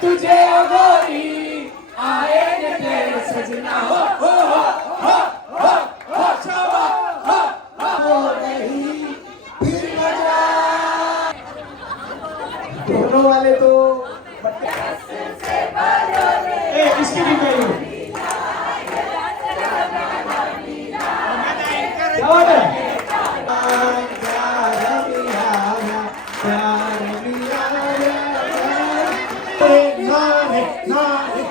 तुझे गोरी आए न तेरे सजना हो शाबा हो नहीं फिर मजा। दोनों वाले तो इसकी भी कही क्या बात है।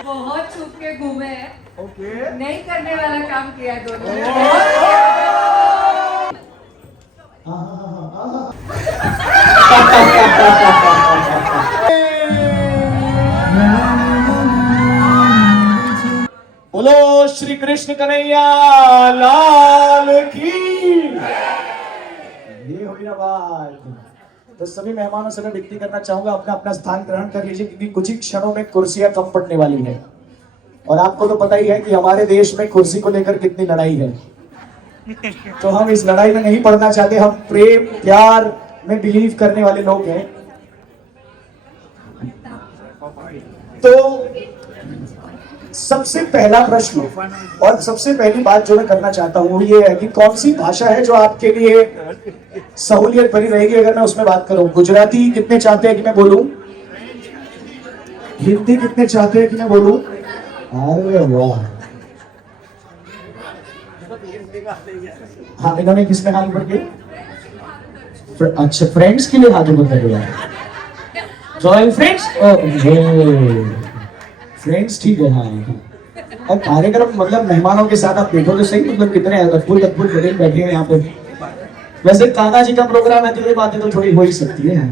बहुत छुप के घूमे हैं, ओके नहीं करने वाला काम किया दोनों ने। बोलो श्री कृष्ण कन्हैया लाल की। ये हुई ना बात। तो सभी मेहमानों से मैं विनती करना चाहूंगा अपना अपना स्थान ग्रहण कर लीजिए, क्योंकि कुछ ही क्षणों में कुर्सियां कम पड़ने वाली है। और आपको तो पता ही है कि हमारे देश में कुर्सी को लेकर कितनी लड़ाई है। तो हम इस लड़ाई में नहीं पड़ना चाहते। हम प्रेम प्यार में बिलीव करने वाले लोग हैं। तो सबसे पहला प्रश्न और सबसे पहली बात जो मैं करना चाहता हूं ये है कि कौन सी भाषा है जो आपके लिए सहूलियत भरी रहेगी अगर मैं उसमें बात करूं। गुजराती कितने चाहते हैं कि मैं बोलूं? हिंदी कितने चाहते हैं कि मैं बोलूं? अरे वाह, हाँ इन्होंने किसने हाथ ऊपर किए? अच्छा फ्रेंड्स के लिए हाथ ऊपर कर दिया। जॉइन फ्रेंड्स, फ्रेंड्स ठीक है। हाँ और कार्यक्रम मतलब मेहमानों के साथ आप देखो तो सही, मतलब कितने अद्भुत अद्भुत लोग बैठे हैं यहाँ पे। वैसे कान्हा जी का प्रोग्राम है तो ये बातें तो थोड़ी हो ही सकती है,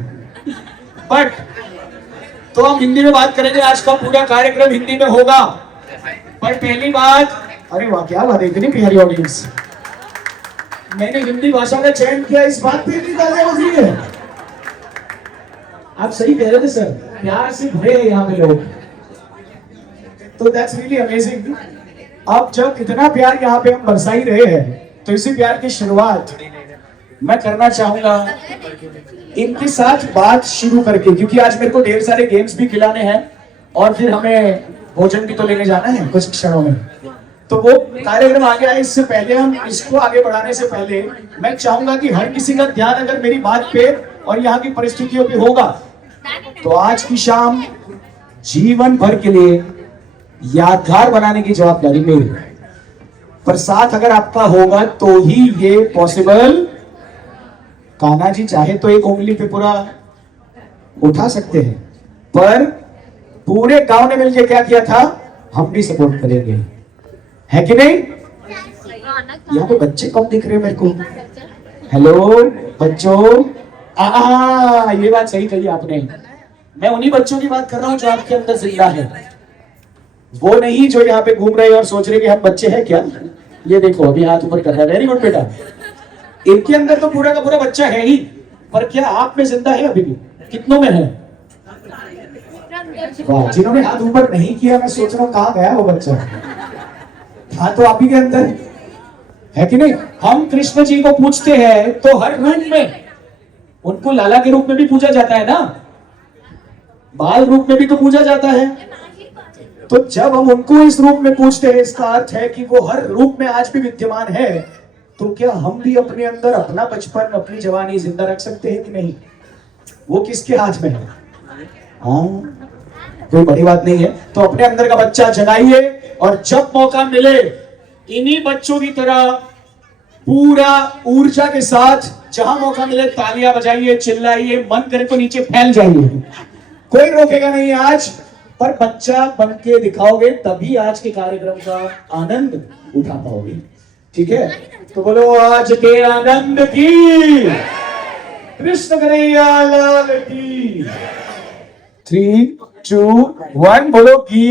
बट तो हम हिंदी में बात करेंगे। आज का पूरा कार्यक्रम हिंदी में होगा। पर पहली बात, अरे वाह क्या बात है, इतनी प्यारी ऑडियंस। मैंने हिंदी भाषा का चयन किया इस बात पे इतनी तालियां बज रही है। आप सही कह रहे थे सर, प्यार से भरे हैं यहाँ पे लोग। तो दैट्स रियली अमेजिंग। अब जब इतना प्यार यहाँ पे हम बरसा ही रहे हैं तो इसी प्यार की शुरुआत मैं करना चाहूंगा इनके साथ बात शुरू करके, क्योंकि आज मेरे को ढेर सारे गेम्स भी खिलाने हैं और फिर हमें भोजन भी तो लेने जाना है कुछ क्षणों में। तो वो कार्यक्रम आगे आए, इससे पहले हम इसको आगे बढ़ाने से पहले मैं चाहूंगा कि हर किसी का ध्यान अगर मेरी बात पे और यहाँ की परिस्थितियों पे होगा तो आज की शाम जीवन भर के लिए यादगार बनाने की जवाबदारी मेरी है। पर साथ अगर आपका होगा तो ही ये पॉसिबल। कान्हा जी चाहे तो एक उंगली पे पूरा उठा सकते हैं, पर पूरे गांव ने मिलकर क्या किया था, हम भी सपोर्ट करेंगे, है कि नहीं? यहाँ पे बच्चे कम दिख रहे हैं मेरे को। हेलो बच्चों, ये बात सही कही आपने। मैं उन्हीं बच्चों की बात कर रहा हूँ जो आपके अंदर जिंदा है, वो नहीं जो यहाँ पे घूम रहे हैं और सोच रहे कि हम बच्चे हैं क्या। ये देखो अभी हाथ ऊपर कर रहा है, वेरी गुड बेटा। इनके अंदर तो पूरा का पूरा बच्चा है ही, पर क्या आप में जिंदा है अभी भी? कितनों में है? वाह, जिन्होंने हाथ ऊपर नहीं किया मैं सोच रहा हूँ कहाँ गया वो बच्चा। हाँ तो आप ही के अंदर है कि नहीं? हम कृष्ण जी को पूछते हैं तो हर रूप में उनको लाला के रूप में भी पूजा जाता है ना, बाल रूप में भी तो पूजा जाता है। तो जब हम उनको इस रूप में पूछते हैं इसका अर्थ है कि वो हर रूप में आज भी विद्यमान है। तो क्या हम भी अपने अंदर अपना बचपन अपनी जवानी जिंदा रख सकते हैं कि नहीं? वो किसके हाथ में है? हाँ कोई बड़ी बात नहीं है। तो अपने अंदर का बच्चा जगाइए और जब मौका मिले इन्हीं बच्चों की तरह पूरा ऊर्जा के साथ जहां मौका मिले तालियां बजाइए, चिल्लाइए, मन करे तो नीचे फैल जाइए, कोई रोकेगा नहीं आज। पर बच्चा बन के दिखाओगे तभी आज के कार्यक्रम का आनंद उठा पाओगे, ठीक है? तो बोलो आज के आनंद की, कृष्ण कन्हैया लाल की। 3, 2, 1 बोलो की।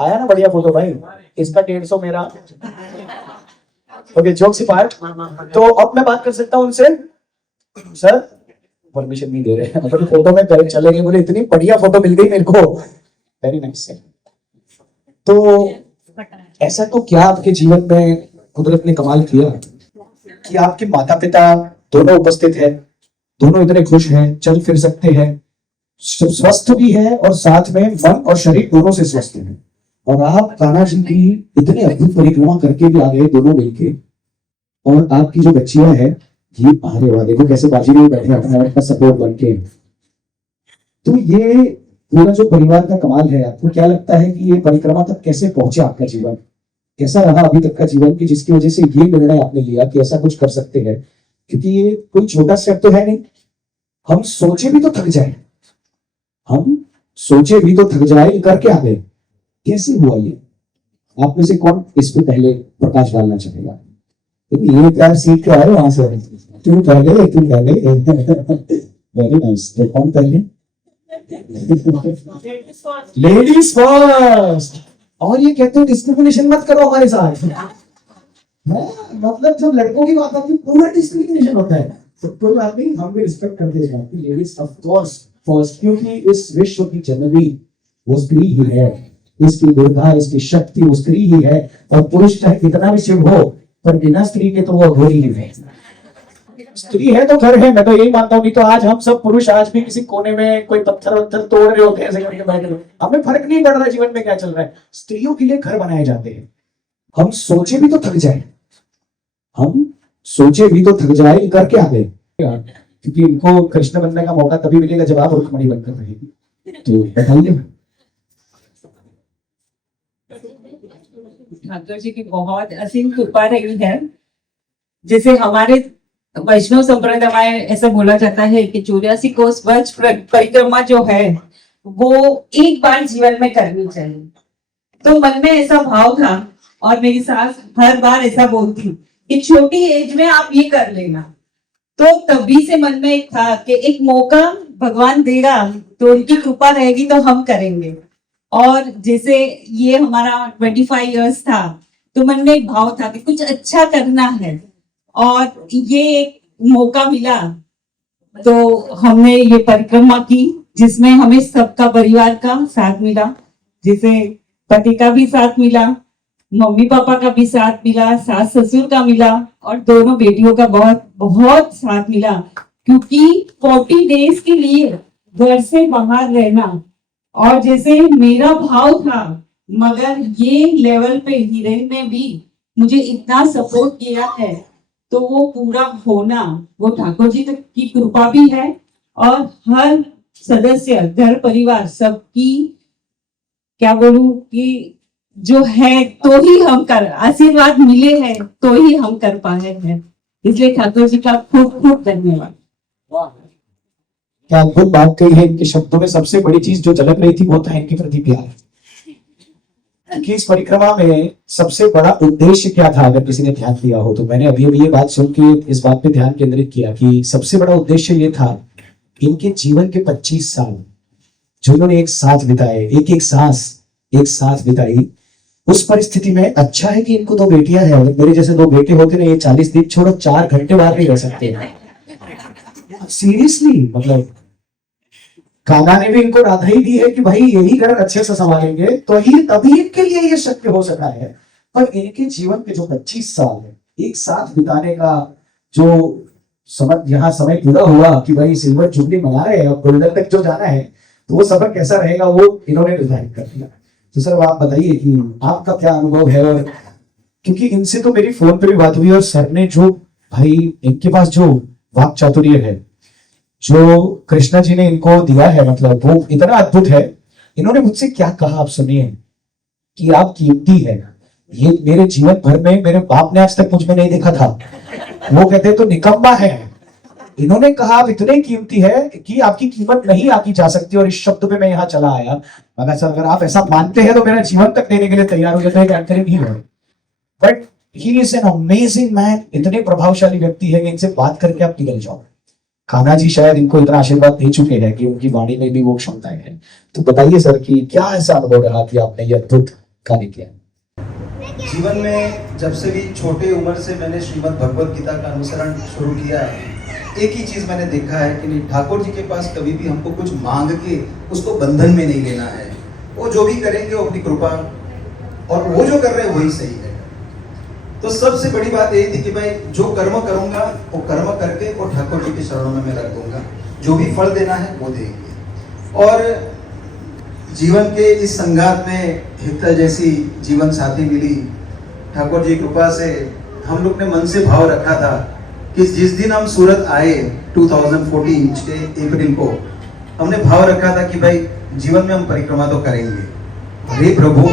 आया ना बढ़िया फोटो भाई, इसका 150 मेरा। Okay jokes part. तो अब मैं बात कर सकता हूं उनसे। सर परमिशन नहीं दे रहे, मतलब फोटो में करे चले गए, बोले इतनी बढ़िया फोटो मिल गई मेरे को, वेरी नाइस। तो ऐसा तो क्या आपके जीवन में कुदरत ने कमाल किया कि आपके माता पिता दोनों उपस्थित हैं, दोनों इतने खुश हैं, चल फिर सकते हैं, स्वस्थ भी है और साथ में मन और शरीर दोनों से स्वस्थ है। और आप कान्हा जी की इतने अद्भुत परिक्रमा करके भी आ गए दोनों मिलके। और आपकी जो बच्चियां है ये अरे वाह, देखो कैसे बाजी में बैठे अपना सपोर्ट बन के। तो ये पूरा जो परिवार का कमाल है, आपको क्या लगता है कि ये परिक्रमा तक कैसे पहुंचे? आपका जीवन कैसा रहा अभी तक का जीवन की जिसकी वजह से ये निर्णय आपने लिया कि ऐसा कुछ कर सकते हैं? क्योंकि ये कोई छोटा स्टेप तो है नहीं। हम सोचे भी तो थक जाए, हम सोचे भी तो थक जाए, करके आ गए। कैसे हुआ ये? आप में से कौन इस पे पहले प्रकाश डालना चाहेगा? ये प्यार सीख के आए वहां से। तुम पहले वेरी नाइस। तो कौन पहले? Ladies first. और ये कहते हैं डिस्क्रिमिनेशन मत करो हमारे साथ। मतलब जब लड़कों की बात आती है पूरा डिस्क्रिमिनेशन होता है। तो कोई बात नहीं, हम भी रिस्पेक्ट करते हैं लेडीज ऑफ कोर्स फर्स्ट, क्योंकि इस विश्व की जननी वो स्त्री ही है। इसकी दुर्गा, इसकी शक्ति वो स्त्री ही है। और पुरुष चाहे कितना भी शिव हो, पर बिना स्त्री के तो वो अघोरी ही है। स्त्री है तो घर है, मैं तो यही मानता हूँ। नहीं तो आज हम सब पुरुष आज भी किसी कोने में कोई पत्थर वत्थर तोड़ रहे होते हैं, ऐसे करके बैठे हो। हमें फर्क नहीं पड़ रहा जीवन में क्या चल रहा है। स्त्रियों के लिए घर बनाए जाते हैं। हम सोचे भी तो थक जाए, हम सोचे भी तो थक जाए, करके आ गए। क्योंकि इनको कृष्ण बनने का मौका तभी मिलेगा जब आप रुक्मणी बनकर रहेगी। तो बताइए। ठाकुर जी की बहुत असीम कृपा रही है। जैसे हमारे वैष्णव संप्रदाय में ऐसा बोला जाता है कि 84 कोस वर्ष परिक्रमा जो है वो एक बार जीवन में करनी चाहिए। तो मन में ऐसा भाव था और मेरी सास हर बार ऐसा बोलती कि छोटी एज में आप ये कर लेना। तो तभी से मन में एक था कि एक मौका भगवान देगा तो उनकी कृपा रहेगी तो हम करेंगे। और जैसे ये हमारा 25 इयर्स था तो मन में एक भाव था कि कुछ अच्छा करना है और ये एक मौका मिला तो हमने ये परिक्रमा की, जिसमें हमें सबका परिवार का साथ मिला। जैसे पति का भी साथ मिला, मम्मी पापा का भी साथ मिला, सास ससुर का मिला और दोनों बेटियों का बहुत बहुत साथ मिला। क्योंकि 40 डेज के लिए घर से बाहर रहना, और जैसे मेरा भाव था, मगर ये लेवल पे हीरोइन ने भी मुझे इतना सपोर्ट किया है तो वो पूरा होना वो ठाकुर जी तक की कृपा भी है। और हर सदस्य घर परिवार सबकी क्या बोलूं कि जो है तो ही हम कर, आशीर्वाद मिले हैं तो ही हम कर पाए हैं। इसलिए ठाकुर जी का खूब खूब धन्यवाद। क्या अद्भुत बात कही है। इनके शब्दों में सबसे बड़ी चीज जो झलक रही थी वो था इनके प्रति प्यार। कि इस परिक्रमा में सबसे बड़ा उद्देश्य क्या था, अगर किसी ने ध्यान दिया हो तो। मैंने अभी अभी ये बात सुन के इस बात पे ध्यान केंद्रित किया कि सबसे बड़ा उद्देश्य ये था इनके जीवन के 25 साल जो इन्होंने एक साथ बिताए, एक एक सांस एक साथ बिताई। उस परिस्थिति में अच्छा है कि इनको 2 बेटियां हैं। अगर मेरे जैसे 2 बेटे होते ना, ये 40 दिन छोड़ो 4 घंटे बाहर नहीं रह सकते। सीरियसली, मतलब कान्हा ने भी इनको राधा ही दी है कि भाई यही घर अच्छे से संभालेंगे तो ही तभी इनके लिए ये शक्य हो सका है। पर इनके जीवन के जो 25 साल है एक साथ बिताने का जो यहाँ समय पूरा हुआ कि भाई सिल्वर जुबली मना रहे हैं, अब गोल्डन तक जो जाना है, तो वो सफर कैसा रहेगा वो इन्होंने निर्धारित कर दिया। तो सर आप बताइए कि आपका क्या अनुभव है। और क्योंकि इनसे तो मेरी फोन पर भी बात हुई और सर ने जो भाई इनके पास जो वाक चातुर्य है जो कृष्णा जी ने इनको दिया है, मतलब वो इतना अद्भुत है। इन्होंने मुझसे क्या कहा आप सुनिए कि आप कीमती है। ये मेरे जीवन भर में मेरे बाप ने आज तक मुझ में नहीं देखा था। वो कहते तो निकम्मा है। इन्होंने कहा आप इतने कीमती है कि आपकी कीमत नहीं आकी जा सकती। और इस शब्द पे मैं यहाँ चला आया। मगर सर अगर आप ऐसा मानते हैं तो मेरा जीवन तक देने के लिए तैयार हो जाता है। एंकरिंग ही हो, but he is an amazing man. इतने प्रभावशाली व्यक्ति है कि इनसे बात करके आप निकल जाओ। कान्हा जी शायद इनको इतना आशीर्वाद दे चुके हैं कि उनकी वाणी में भी वो क्षमताएं हैं। तो बताइए सर कि क्या ऐसा अनुभव रहा कि आपने ये अद्भुत कार्य किया? जीवन में जब से भी छोटे उम्र से मैंने श्रीमद् भगवत गीता का अनुसरण शुरू किया है, एक ही चीज मैंने देखा है कि नहीं, ठाकुर जी के पास कभी भी हमको कुछ मांग के उसको बंधन में नहीं लेना है। वो जो भी करेंगे वो अपनी कृपा, और वो जो कर रहे हैं वही सही है। तो सबसे बड़ी बात यही थी कि भाई जो कर्म करूंगा वो कर्म करके और ठाकुर जी के शरणों में मैं रख दूंगा, जो भी फल देना है वो देंगे। और जीवन के इस संघात में हिता जैसी जीवन साथी मिली। ठाकुर जी कृपा से हम लोग ने मन से भाव रखा था कि जिस दिन हम सूरत आए 2014 के अप्रैल को, हमने भाव रखा था कि भाई जीवन में हम परिक्रमा तो करेंगे। अरे प्रभु,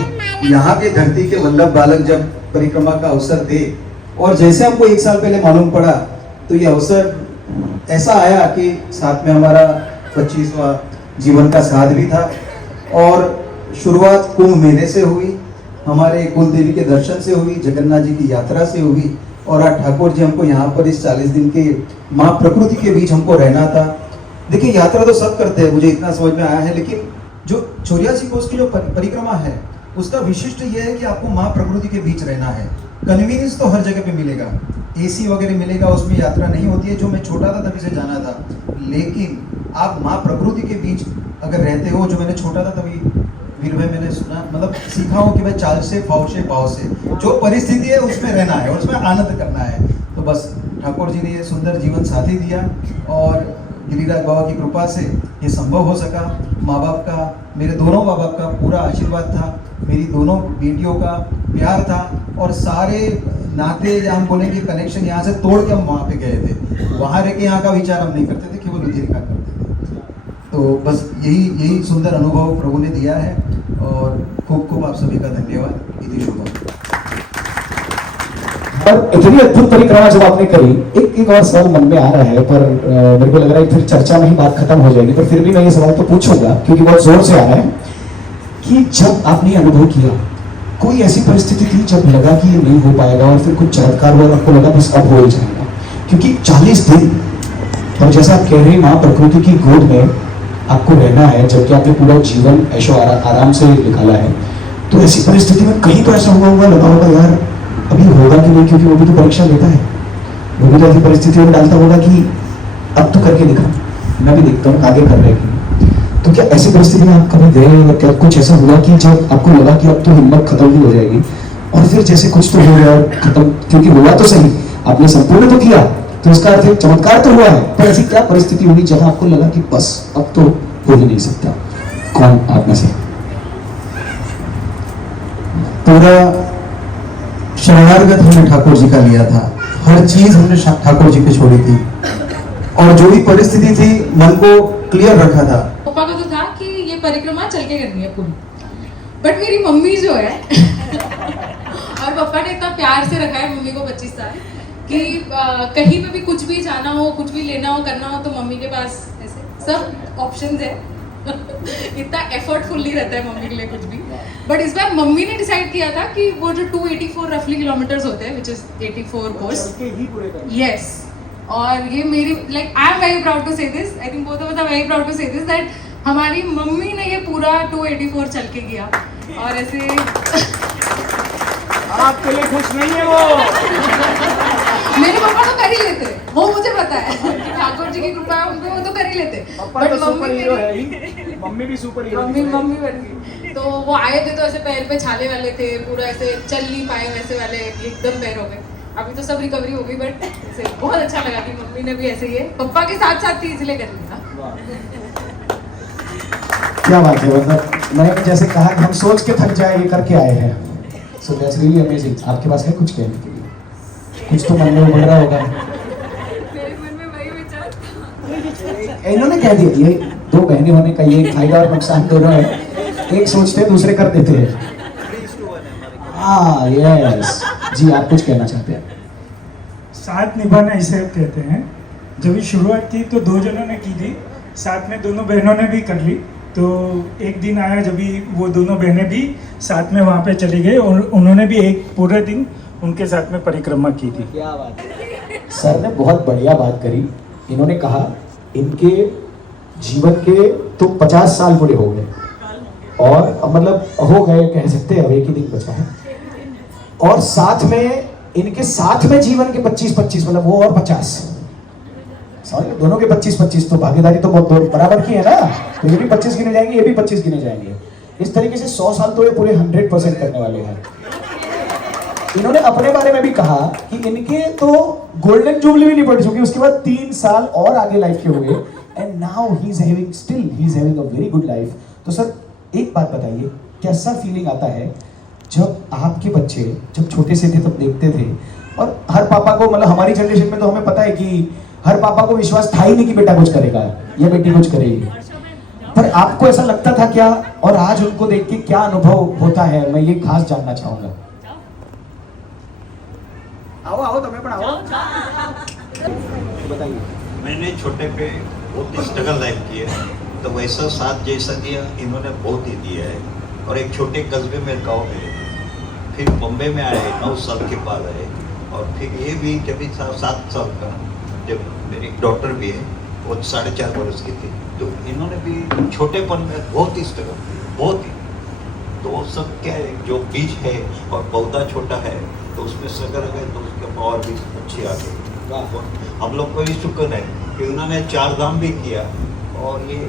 यहाँ के धरती के वल्लभ बालक जब परिक्रमा का अवसर दे, और जैसे हमको 1 साल पहले मालूम पड़ा तो ये अवसर ऐसा आया कि साथ में हमारा 25वां जीवन का श्राद्ध भी था। और शुरुआत कुंभ मेले से हुई, हमारे कुल देवी के दर्शन से हुई, जगन्नाथ जी की यात्रा से हुई, और आज ठाकुर जी हमको यहाँ पर इस 40 दिन के माँ प्रकृति के बीच हमको रहना था। देखिए, यात्रा तो सब करते हैं, मुझे इतना समझ में आया है, लेकिन जो 84 कोस की जो परिक्रमा है उसका विशिष्ट ये है कि आपको माँ प्रकृति के बीच रहना है। कन्वीनियंस तो हर जगह पे मिलेगा, एसी वगैरह मिलेगा, उसमें यात्रा नहीं होती है, जो मैं छोटा था तभी से जाना था। लेकिन आप माँ प्रकृति के बीच अगर रहते हो, जो मैंने छोटा था तभी वीर भाई मैंने सुना, मतलब सीखा हो कि भाई चाल से पाव से भाव से जो परिस्थिति है उसमें रहना है और उसमें आनंद करना है। तो बस ठाकुर जी ने ये सुंदर जीवन साथी दिया और गिरिराज बाबा की कृपा से ये संभव हो सका। माँ बाप का, मेरे दोनों माँ बाप का पूरा आशीर्वाद था, मेरी दोनों बेटियों का प्यार था, और सारे नाते या हम बोलेंगे कनेक्शन यहाँ से तोड़ के हम वहाँ पे गए थे। वहाँ रह के यहाँ का विचार हम नहीं करते थे, केवल उधर का करते थे। तो बस यही सुंदर अनुभव प्रभु ने दिया है, और खूब खूब आप सभी का धन्यवाद। इति शुभम। और इतनी अद्भुत परिक्रमा जब आपने करी, एक और सवाल मन में आ रहा है, पर मेरे को लग रहा है फिर चर्चा में ही बात खत्म हो जाएगी, पर फिर भी मैं ये सवाल तो पूछूंगा क्योंकि बहुत जोर से आ रहा है कि जब आपने अनुभव किया, कोई ऐसी परिस्थिति थी जब लगा कि ये नहीं हो पाएगा और फिर कुछ चमत्कार हुआ, आपको लगा बस अब हो ही जाएगा? क्योंकि 40 दिन, और जैसा आप कह रहे हैं माँ प्रकृति की गोद में आपको रहना है, जबकि आपने पूरा जीवन ऐशो आराम से निकाला है, तो ऐसी परिस्थिति में कहीं तो ऐसा हुआ लगा होगा यार अभी होगा कि नहीं, क्योंकि वो भी तो परीक्षा लेता है, वो भी तो ऐसी परिस्थितियों में डालता होगा कि अब तो करके दिखा, मैं भी देखता हूँ आगे कर रहे हैं। तो क्या ऐसी परिस्थिति में आप कभी गए और क्या कुछ ऐसा हुआ कि जब आपको लगा कि अब तो हिम्मत खत्म ही हो जाएगी, और फिर जैसे कुछ तो हो गया और खत्म, क्योंकि हुआ तो सही, आपने संपूर्ण तो किया, तो इसका अर्थ चमत्कार तो हुआ है, पर ऐसी क्या परिस्थिति हुई जहां आपको लगा कि बस अब तो हो ही नहीं सकता? कौन आप में से? पूरा शरणागत हमने ठाकुर जी का लिया था, हर चीज हमने ठाकुर जी पे छोड़ी थी, और जो भी परिस्थिति थी मन को क्लियर रखा था। पापा को तो था कि ये परिक्रमा चल के करनी है पूरी, बट मेरी मम्मी जो है और पापा ने इतना प्यार से रखा है मम्मी को 25 साल कि कहीं पे भी कुछ भी जाना हो, कुछ भी लेना हो, करना हो, तो मम्मी के पास ऐसे सब ऑप्शंस है। इतना एफर्टफुल रहता है मम्मी के लिए कुछ भी। बट इस बार मम्मी ने डिसाइड किया था कि वो जो 284 रफली किलोमीटर्स होते हैं, विच इज 84 कोर्स, यस, और ये मेरी like I am very proud to say this, I think both of us are very proud to say this that हमारी मम्मी ने ये पूरा 284 चल के किया। और ऐसे आपके लिए खुश नहीं है वो? मेरे पापा तो कर ही लेते, वो मुझे पता है, ठाकुर जी की कृपा है उनको, वो तो कर ही लेते। बट मम्मी भी सुपर हीरो, मम्मी बन गई। तो वो आए थे तो ऐसे पैर पे छाले वाले थे, पूरा ऐसे चल नहीं पाए वैसे वाले, एकदम पैर हो गए। अभी तो सब रिकवरी हो गई, बट ऐसे बहुत अच्छा लगा कि मम्मी ने भी ऐसे ही पापा के साथ साथ थी इसलिए कर लिया। क्या बात है, मतलब मैंने जैसे कहा कि हम सोच के थक जाए, ये करके आए हैं। So that's really amazing. आपके पास है कुछ कहने के लिए? कुछ तो मन में उमड़ रहा होगा। मेरे मन में वही विचार था। इन्होंने कह दिया ये 2 बहनें होने का ये फायदा और नुकसान दोनों है, एक सोचते हैं दूसरे कर देते हैं। हाँ यस जी, आप कुछ कहना चाहते हैं? साथ निभाना इसे कहते हैं। जब ये शुरुआत की तो 2 जनों ने की थी, साथ में दोनों बहनों ने भी कर ली। तो एक दिन आया जब वो दोनों बहनें भी साथ में वहाँ पे चली गई और उन्होंने भी एक पूरे दिन उनके साथ में परिक्रमा की थी। क्या बात है, सर ने बहुत बढ़िया बात करी। इन्होंने कहा इनके जीवन के तो 50 साल पूरे हो गए, और अब मतलब हो गए कह सकते हैं, अब एक ही दिन बचा है, और साथ में इनके साथ में जीवन के 25-25 मतलब वो और 50, सॉरी दोनों के 25-25, तो भागीदारी तो बहुत बराबर की है ना, तो ये भी 25 गिने जाएंगे, ये भी 25 गिने जाएंगे। इस तरीके से 100 साल तो ये पूरे 100% करने वाले हैं। इन्होंने अपने बारे में भी कहा कि इनके तो गोल्डन जुबली भी नहीं पड़ चुकी, उसके बाद 3 साल और आगे लाइफ के हुए। And now he is having a very good life. तो सर एक बात बताइए, कैसा फीलिंग आता है जब आपके बच्चे जब छोटे से थे तब देखते थे, और हर पापा को, मतलब हमारी जनरेशन में तो हमें पता है कि हर पापा को विश्वास था ही नहीं कि बेटा कुछ करेगा या बेटी कुछ करेगी, पर आपको ऐसा लगता था क्या, और आज उनको देख के क्या अनुभव होता है, मैं ये खास जानना चाहूंगा। आओ आओ, तुम्हें पढ़ाओ, बताइए। मैंने छोटे पे बहुत स्ट्रगल लाइफ की है, तो वैसा साथ जैसा दिया इन्होंने बहुत ही दिया है। और एक छोटे कस्बे में गाँव में, फिर बम्बे में आए, 9 साल के बाद आए, और फिर ये भी जब 7 साल का, जब मेरी डॉटर भी है वो 4.5 वर्ष की थी, तो इन्होंने भी छोटेपन में बहुत ही स्ट्रगल की, बहुत ही। तो वो सब क्या है, जो बीज है और पौधा छोटा है तो उसमें स्ट्रगल है, तो उसके पावर भी अच्छी आ गई। हम लोग को भी शुक्र है कि उन्होंने 4 धाम भी किया, और ये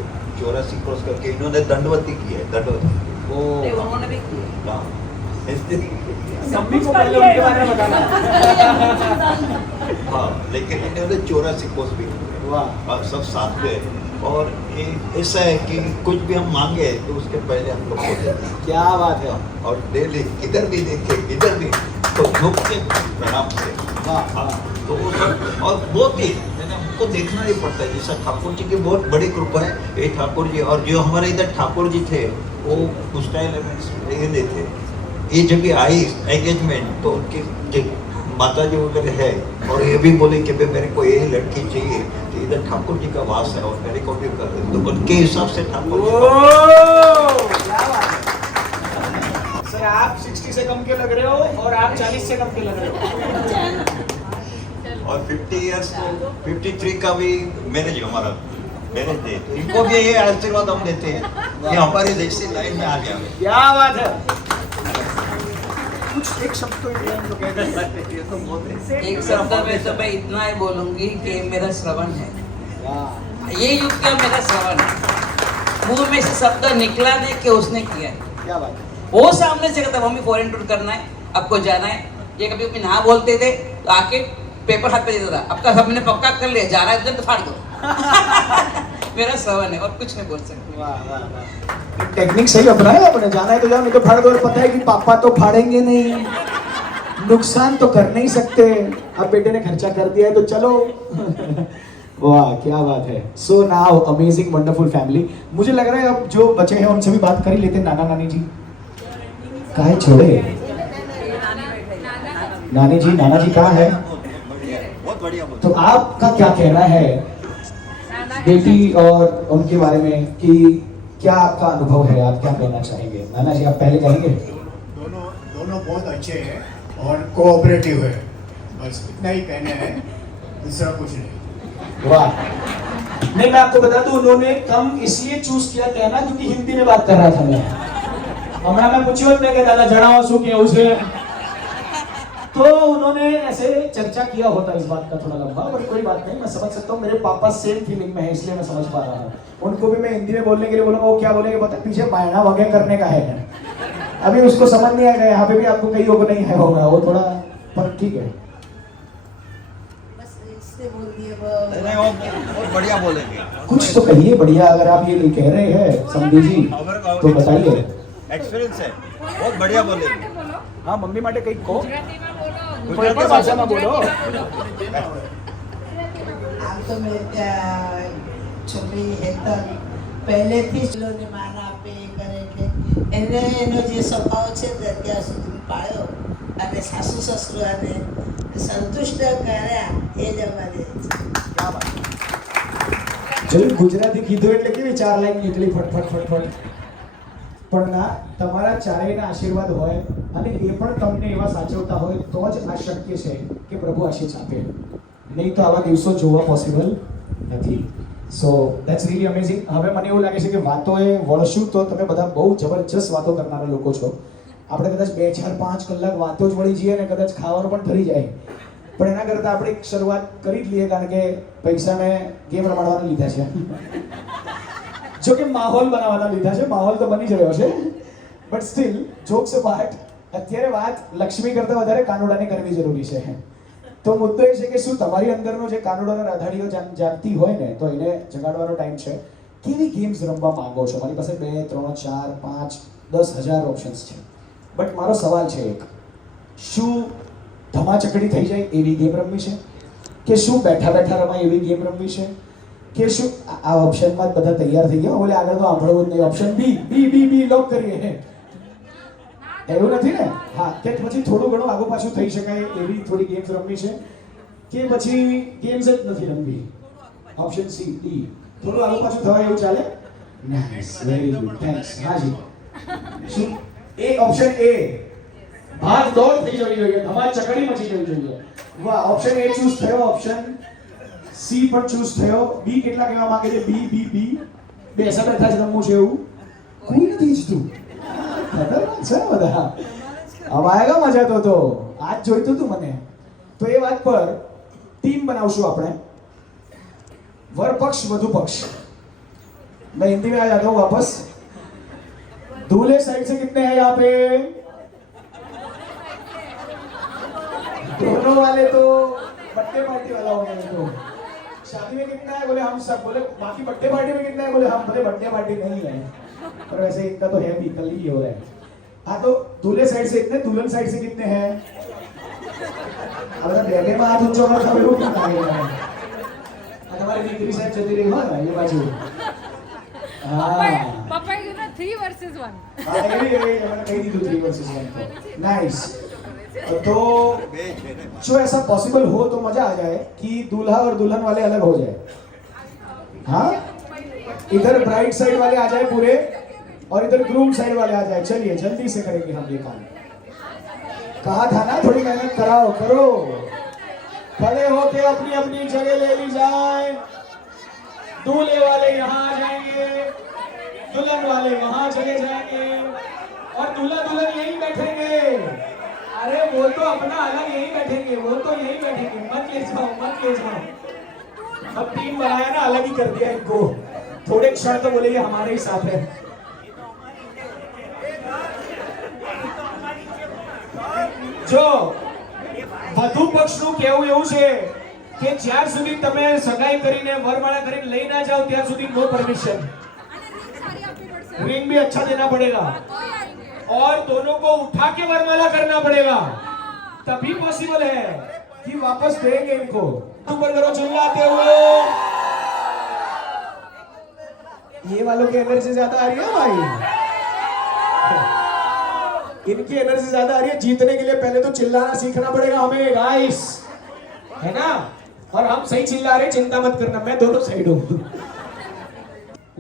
84 क्रॉस करके इन्होंने दंडवती की है, दंडवती। उन्होंने भी किया। हाँ, मम्मी को पहले उनके बारे में बताना। हाँ, लेकिन इन्होंने 84 क्रॉस भी किए। वाह। और सब साथ में। और ये ऐसा है कि कुछ भी हम मांगे तो उसके पहले हम लोग को देते हैं। क्या बात है। और डेली इधर भी देखे, इधर भी, तो झुक के प्रणाम से। हाँ, तो वो सब, और बहुत ही मैंने हमको देखना नहीं पड़ता है, जैसा ठाकुर जी की बहुत बड़ी कृपा है ये ठाकुर जी। और जो हमारे इधर ठाकुर जी थे वो उस टाइम ये थे, ये जब भी आई एंगेजमेंट तो उनकी माता जी वगैरह है, और ये भी बोले कि भाई मेरे को ये लड़की चाहिए, तो इधर ठाकुर जी का वास है और मेरे को भी कर दे, तो उनके हिसाब से ठाकुर जी सर आप 60 से कम के लग रहे हो और आप 40 से कम के लग रहे हो। और 50 इयर्स 53 का भी मैरिज हमारा मैरिज थे, तो इनको भी ये आशीर्वाद हम देते हैं कि हमारी जैसी लाइन में आ जाए। क्या बात है। कुछ एक शब्द तो जो कहते हैं तो बहुत है। एक शब्द में तो मैं इतना ही बोलूंगी कि मेरा श्रवण है, ये युग का मेरा श्रवण है। मुंह में से शब्द निकला नहीं कि उसने किया है। क्या बात है। वो सामने से कहता मम्मी फॉरेन टूर करना है, आपको जाना है। ये कभी कभी ना बोलते थे तो आके पेपर हाथ पे देता था, आपका हमने पक्का कर लिया, जा रहा है तो फाड़ दो। मेरा श्रवण है और कुछ नहीं बोल सकती। वाह वाह वाह। टेक्निक सही अपनाया आपने, जाना है तो जाओ, नहीं तो फाड़ दो। और पता है कि पापा तो फाड़ेंगे नहीं, नुकसान तो कर नहीं सकते, अब बेटे ने खर्चा कर दिया है तो चलो। वाह क्या बात है। So now amazing wonderful family. मुझे लग रहा है अब जो बचे हैं उनसे भी बात कर ही लेते हैं। नाना नानी जी काहे छोड़े, नानी जी नाना जी कहाँ है? बहुत बढ़िया। तो आपका क्या कहना है बेटी और उनके बारे में, कि क्या आपका अनुभव है, आप क्या कहना चाहेंगे? नाना जी आप पहले कहेंगे। दोनों बहुत अच्छे हैं और कोऑपरेटिव है, बस इतना ही कहना है, दूसरा कुछ नहीं। वाह। नहीं मैं आपको बता दूं, उन्होंने कम इसलिए चूज किया कहना क्योंकि हिंदी में बात कर रहा था मैं। हमारा मैं पूछो मैं के दादा जनाओ सु के उसे, तो उन्होंने ऐसे चर्चा किया होता इस बात का थोड़ा लंबा, पर कोई बात नहीं, मैं समझ सकता हूँ। मेरे पापा सेम फीलिंग में है इसलिए मैं समझ पा रहा हूँ। उनको भी मैं हिंदी में बोलने के लिए बोलूँगा, वो क्या बोलेंगे पता, पीछे बायना वगैरह करने का है, अभी उसको समझ नहीं आएगा। यहाँ पे भी आपको कई को नहीं है होगा वो थोड़ा, पर ठीक है। नहीं, वो बहुत बढ़िया बोलेंगे। कुछ तो कहिए बढ़िया, अगर आप ये नहीं कह रहे हैं समझी जी तो बताइए। एक्सपीरियंस है, बहुत बढ़िया बोलेंगे। हाँ मम्मी माटे कहीं को કોઈ પણ ભાષામાં બોલો। આમ તો મેં છોકરી હેતર પહેલેથી જ લોને માન આપે કરે એટલે એને એનો જે સ્વભાવ છે તે અત્યાર સુધી પાળ્યો અને સાસુ સસરાને સંતુષ્ટ કર્યા એ જ અમારી જો ગુજરાતી કીધું એટલે કેવી 4 લાઈન નીકળી ફટફટ ફટફટ, પણ ના તમારા ચારેયના આશીર્વાદ હોય અને એ પણ તમને એવા સાચવતા હોય તો જ આ શક્ય છે કે પ્રભુ આશીષ આપે, નહીં તો આવા દિવસો જોવા પોસિબલ નથી। સો ધેટ્સ રીલી અમેઝિંગ। હવે મને એવું લાગે છે કે વાતોએ વળશું તો તમે બધા બહુ જબરજસ્ત વાતો કરનારા લોકો છો। આપણે કદાચ 2, 4, 5 કલાક વાતો જ વળી જઈએ અને કદાચ ખાવાનું પણ ઠરી જાય, પણ એના કરતાં આપણે એક શરૂઆત કરી જ લઈએ, કારણ કે પૈસા મેં ગેમ રમાડવાના લીધા છે। જો કે માહોલ બનાવવાના લીધા છે, માહોલ તો બની જ રહ્યો છે, બટ સ્ટીલ જોક્સ અપાર્ટ અત્યારે વાત લક્ષ્મી કરતાં વધારે કાનુડાની કરવી જરૂરી છે। તો મુદ્દો એ છે કે શું તમારી અંદરનો જે કાનુડો અને રાધાડીઓ જાગતી હોય ને તો એને જગાડવાનો ટાઈમ છે. કેવી ગેમ્સ રમવા માંગો છો? મારી પાસે 2, 3, 4, 5, 10,000 ઓપ્શન્સ છે. બટ મારો સવાલ છે એક, શું ધમાચકડી થઈ જાય એવી ગેમ રમવી છે? કે શું બેઠા બેઠા રમાય એવી ગેમ રમવી છે? કે શું આ ઓપ્શનમાં બધા તૈયાર થઈ ગયા, ઓલે આગળ તો સાંભળવું જ નહીં, ઓપ્શન બી લોક કરીએ, એવું નથી ને? હા, કે પછી થોડું ઘણું આગળ પાછું થઈ શકાય એવી થોડી ગેમ્સ રમવી છે કે પછી ગેમ્સ જ નથી રમવી? ઓપ્શન સી, ડી, થોડું આગળ પાછું થવાય એવું ચાલે? Nice, very good, thanks. હાજી, શું એ ઓપ્શન એ ભાગ દોડ થઈ જવી જોઈએ, ધમાલ ચકડી મચી જવી જોઈએ? વાહ, ઓપ્શન એ ચૂઝ થયો, ઓપ્શન સી પણ ચૂઝ થયો. બી કેટલા કહેવા માંગે છે? બી બેસા બેઠા જ રમવું છે એવું કોઈ નથી ઈચ્છતું. ખતરનાક છે બધા. હવે આયેગા મજા તો આજ જોઈતું હતું મને. તો એ વાત પર ટીમ બનાવશું આપણે, वर पक्ष वधु पक्ष. मैं हिंदी में आ जाता हूँ वापस. दूल्हे साइड से कितने हैं यहाँ पे? दोनों वाले तो बर्थडे पार्टी वाला हो गया. तो शादी में कितना है? बोले हम सब. बोले बाकी बर्थडे पार्टी में कितना है? बोले हम. बोले बर्थडे पार्टी नहीं है, पर वैसे इनका तो है भी, कल ही हो रहा है. हाँ, तो दूल्हे साइड से इतने, दुल्हन साइड से कितने हैं? अब बेटे में हाथ ऊंचा कर खबे कितना है? हमारी दीकरी साइड चली रही हो ना ये बाजू. पापा यू नो 3 वर्सेस 1. हाँ, ये मैंने कही थी 3 वर्सेस 1. नाइस. तो जो ऐसा पॉसिबल हो तो मजा आ जाए कि दूल्हा और दुल्हन वाले अलग हो जाए. हाँ, इधर ब्राइड साइड वाले आ जाए पूरे और इधर ग्रूम साइड वाले आ जाए. चलिए जल्दी से करेंगे हम ये काम. कहा था ना थोड़ी मेहनत कराओ, करो. खड़े होके अपनी अपनी जगह ले ली जाए. दूल्हे वाले यहाँ आ जाएंगे, दुल्हन वाले वहां चले जाएंगे और दूल्हा दुल्हन यहीं बैठेंगे. अरे वो तो अपना अलग यहीं बैठेंगे, वो तो यहीं बैठेंगे. मत ले जाओ, मत ले जाओ. अब टीम बनाया ना, अलग ही कर दिया इनको. थोड़े क्षण तो बोले ये हमारे ही साथ है. जो વધુ પક્ષનું કહેવું એવું છે કે જ્યાર સુધી તમે સગાઈ કરીને વરમાળા કરીને લઈ ના જાઓ ત્યાં સુધી નો પરમિશન. रिंग भी अच्छा देना पड़ेगा और दोनों को उठा के वरमाला करना पड़ेगा, तभी पॉसिबल है कि वापस देंगे इनको. ऊपर करो चिल्लाते हुए. ये वालों की एनर्जी ज्यादा आ रही है भाई, इनकी एनर्जी ज्यादा आ रही है. जीतने के लिए पहले तो चिल्लाना सीखना पड़ेगा हमें गाइस, है ना? और हम सही चिल्ला रहे, चिंता मत करना, मैं दोनों साइड हूं.